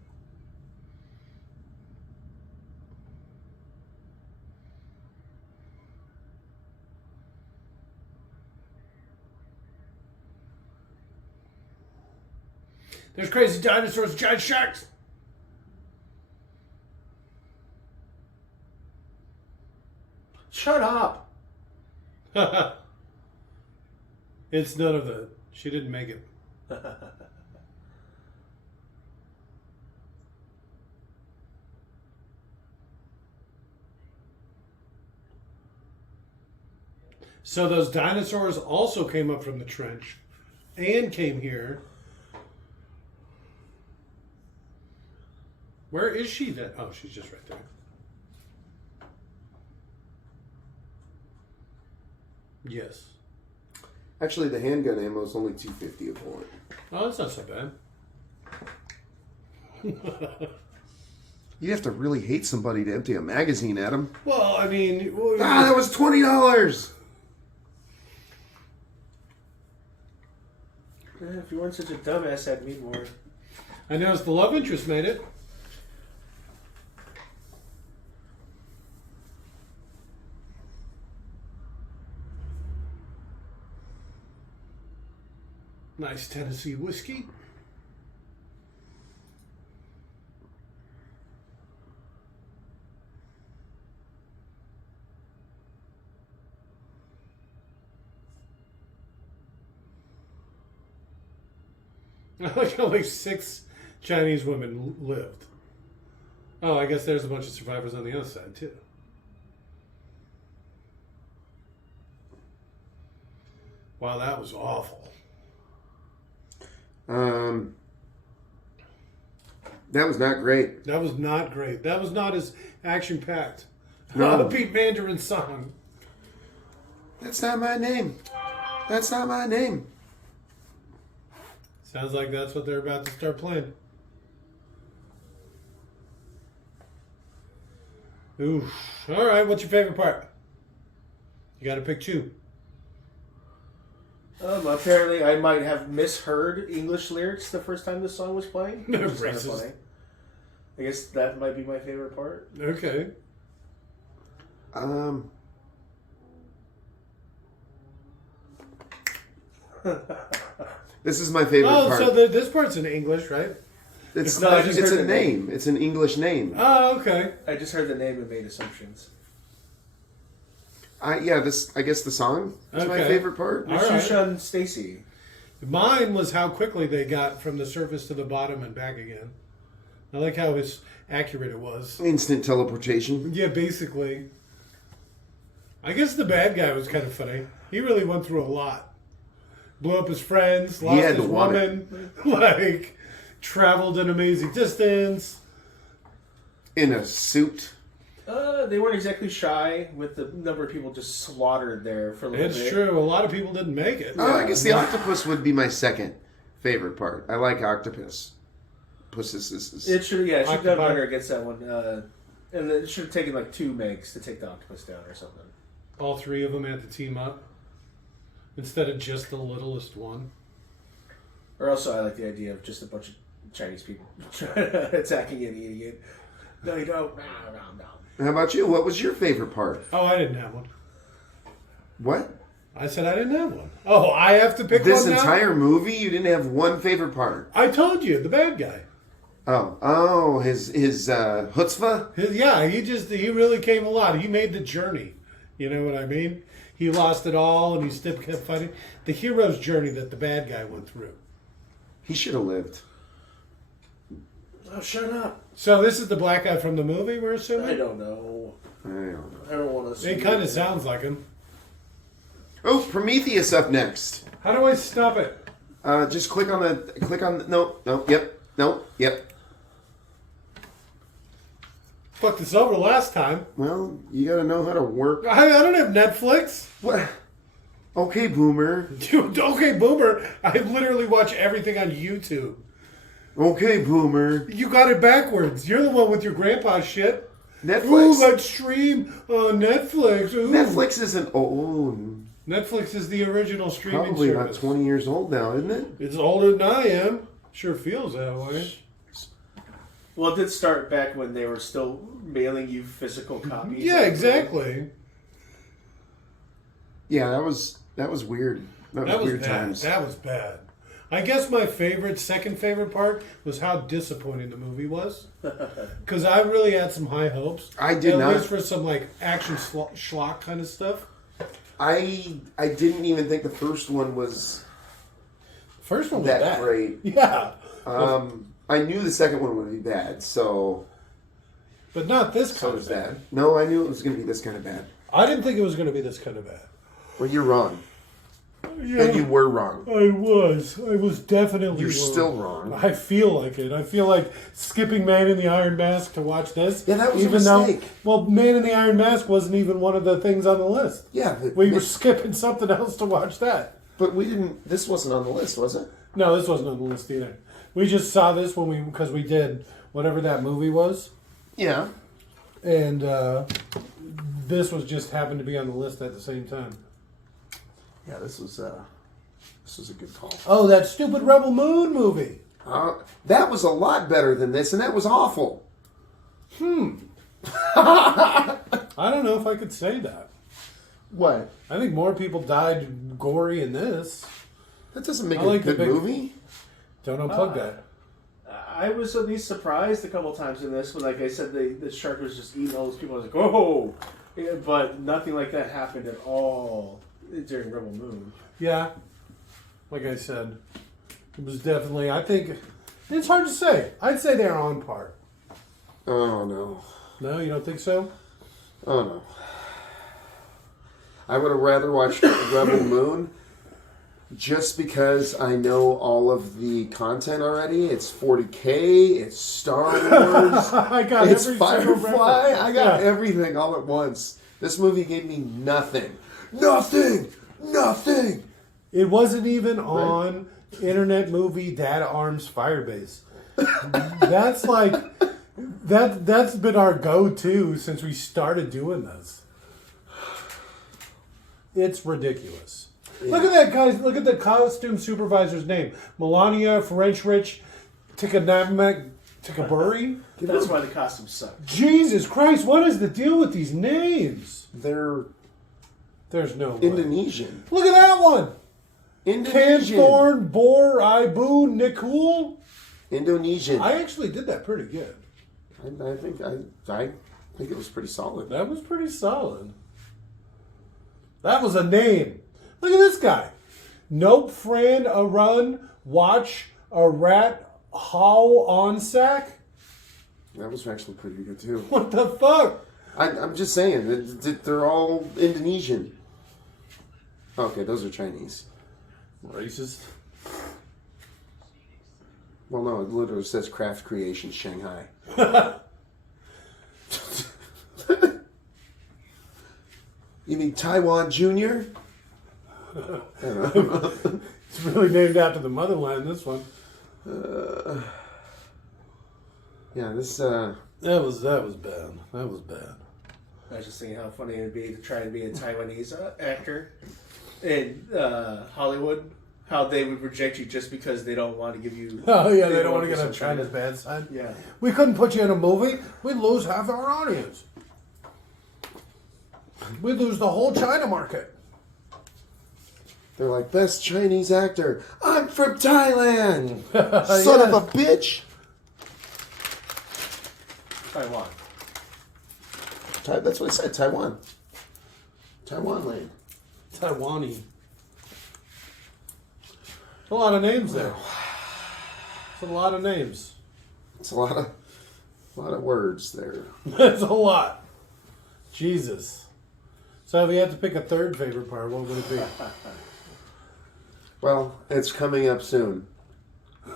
There's crazy dinosaurs, giant sharks. Shut up. It's none of the. She didn't make it. So those dinosaurs also came up from the trench and came here. Where is she then? Oh, she's just right there. Yes. Actually, the handgun ammo is only $250 a bullet. Oh, that's not so bad. You have to really hate somebody to empty a magazine at them. Well, I mean... That was $20! If you weren't such a dumbass, I'd need more. I noticed the love interest made it. Nice Tennessee whiskey. I like how like 6 Chinese women lived. Oh, I guess there's a bunch of survivors on the other side too. Wow, that was awful. That was not great. That was not great. That was not as action-packed. No. Pete Mandarin's song. That's not my name. That's not my name. Sounds like that's what they're about to start playing. Oof. All right, what's your favorite part? You got to pick 2. Apparently, I might have misheard English lyrics the first time this song was playing. Which is kind of Racist. funny. I guess that might be my favorite part. Okay. This is my favorite part. So this part's in English, right? It's No, I not, just it's heard a the name. It's an English name. Oh, okay. I just heard the name and made assumptions. I guess the song is my Okay. favorite part. All right. Shushan Stacy. Mine was how quickly they got from the surface to the bottom and back again. I like how accurate it was. Instant teleportation. Yeah, basically. I guess the bad guy was kind of funny. He really went through a lot. Blew up his friends, lost had his to want woman, like traveled an amazing distance. In a suit. They weren't exactly shy with the number of people just slaughtered there for a little bit. It's true. A lot of people didn't make it. Oh, I guess the octopus would be my second favorite part. I like octopus. It should, yeah, it should have done Octopi. better against that one. And it should have taken like 2 megs to take the octopus down or something. All 3 of them had to team up instead of just the littlest one. Or also, I like the idea of just a bunch of Chinese people attacking and eating it. No, you don't. No. How about you? What was your favorite part? Oh, I didn't have one. What? I said I didn't have one. Oh, I have to pick This one now? entire movie, you didn't have one favorite part. I told you, the bad guy. His chutzpah? He really came a lot. He made the journey. You know what I mean? He lost it all and he still kept fighting. The hero's journey that the bad guy went through. He should have lived. Oh, shut up. So this is the black guy from the movie, we're assuming? I don't know. I don't want to. It kind of sounds like him. Oh, Prometheus up next. How do I stop it? Just click on yep. Fucked this over last time. Well, you gotta know how to work. I don't have Netflix. What? Okay, boomer. Dude, okay, boomer. I literally watch everything on YouTube. Okay, boomer. You got it backwards. You're the one with your grandpa shit. Netflix. Ooh, let's stream on Netflix. Ooh. Netflix isn't old. Netflix is the original streaming Probably service. about 20 years old now, isn't it? It's older than I am. Sure feels that way. Well, it did start back when they were still mailing you physical copies. Yeah, exactly. Yeah, that was weird. That was weird bad. times. That was bad. I guess my second favorite part was how disappointing the movie was. Because I really had some high hopes. I did not. At least for some like action schlock kind of stuff. I didn't even think the first one was First one was that bad. great. Yeah. I knew the second one would be bad, so But not this kind was of bad. bad. No, I knew it was going to be this kind of bad. I didn't think it was going to be this kind of bad. Well, you're wrong. Yeah, And you were wrong. I was definitely You're wrong. still wrong. I feel like it. I feel like skipping Man in the Iron Mask to watch this. Yeah, that was even a mistake. Well, Man in the Iron Mask wasn't even one of the things on the list. Yeah, but We were skipping something else to watch that. But we didn't. This wasn't on the list, was it? No, this wasn't on the list either. We just saw this because we did whatever that movie was, Yeah. and this was just happened to be on the list at the same time. Yeah, this was a good call. Oh, that stupid Rebel Moon movie. That was a lot better than this, and that was awful. I don't know if I could say that. What? I think more people died gory in this. That doesn't make I it like a the good big- movie. Don't unplug that. I was at least surprised a couple times in this, when, like I said, the shark was just eating all those people. I was like, oh! Yeah, but nothing like that happened at all during Rebel Moon. Yeah, like I said, it was definitely. I think it's hard to say. I'd say they're on par. Oh no. No, you don't think so? Oh no. I would have rather watched Rebel Moon just because I know all of the content already. It's 40K, it's Star Wars, I got it's every single Firefly. reference. I got Yeah. everything all at once. This movie gave me nothing. Nothing! Nothing! It wasn't even on Internet Movie Data Arms Firebase. That's like that's been our go-to since we started doing this. It's ridiculous. Yeah. Look at that, guys. Look at the costume supervisor's name. Melania French-Rich Tikaburi. That's why the costumes suck. Jesus Christ, what is the deal with these names? They're There's no way. Indonesian. Look at that one. Indonesian. Canthorn, Bor, Ibu, Nikul. Indonesian. I actually did that pretty good. I think it was pretty solid. That was pretty solid. That was a name. Look at this guy. Nope, Fran, a run, watch, a rat, how on sack. That was actually pretty good too. What the fuck? I'm just saying, they're all Indonesian. Okay, those are Chinese. Racist. Well, no, it literally says Craft Creation Shanghai. You mean Taiwan Junior? I don't know. It's really named after the motherland, this one. Yeah, this. That was bad. That was bad. I was just thinking how funny it would be to try and be a Taiwanese actor in Hollywood. How they would reject you just because they don't want to give you. Oh yeah, they don't want to give get on some China's China. bad side. Yeah. We couldn't put you in a movie. We'd lose half our audience. We'd lose the whole China market. They're like, best Chinese actor. I'm from Thailand. Son of a bitch. Taiwan. That's what I said. Taiwan. Taiwan land. Taiwanese. A lot of names there. It's a lot of names. It's a lot of words there. That's a lot. Jesus. So if you had to pick a third favorite part, what would it be? Well, it's coming up soon.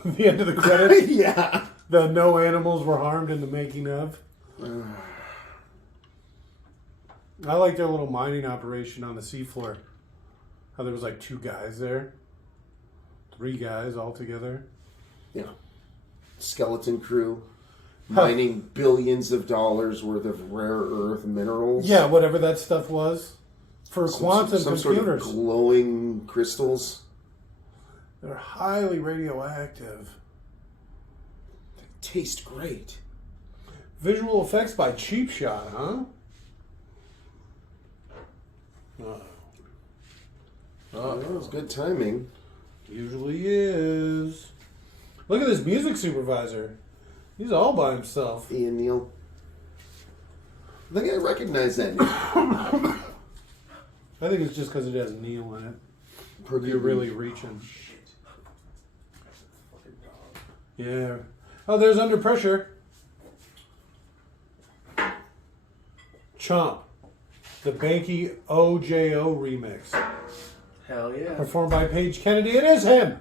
The end of the credits? Yeah. The no animals were harmed in the making of? I like their little mining operation on the seafloor. How there was like 2 guys there. 3 guys all together. Yeah. Skeleton crew. Mining billions of dollars worth of rare earth minerals. Yeah, whatever that stuff was. For quantum some computers. sort of glowing crystals. They're highly radioactive. They taste great. Visual effects by Cheap Shot, huh? Oh, that was good timing. Usually is. Look at this music supervisor. He's all by himself. Ian Neal. I think I recognize that name. I think it's just because it has Neil in it. You're really reaching. Yeah. Oh, there's Under Pressure. Chomp. The Banky OJO remix. Hell yeah. Performed by Paige Kennedy. It is him!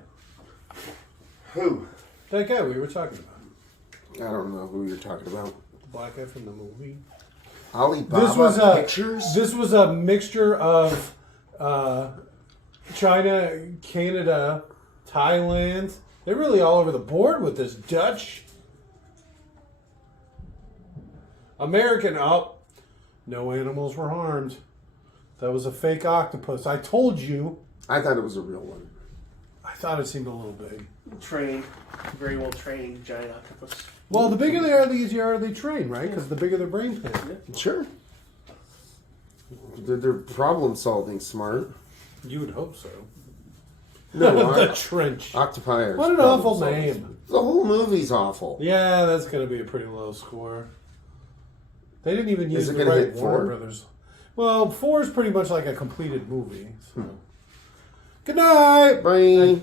Who? That guy we were talking about. I don't know who you're talking about. The black guy from the movie. Alibaba Pictures? This was a mixture of China, Canada, Thailand. They're really all over the board with this. Dutch. American. Oh, no animals were harmed. That was a fake octopus. I told you. I thought it was a real one. I thought it seemed a little big. Trained, very well trained giant octopus. Well, the bigger they are, the easier are they train, right? Because the bigger their brain pan. Sure. They're problem solving smart. You would hope so. No, The Trench. Octopi are What an awful name. The whole movie's awful. Yeah, that's going to be a pretty low score. They didn't even use Is it the gonna right hit Warner 4? Brothers. Well, 4 is pretty much like a completed movie. So. Good night. Bye.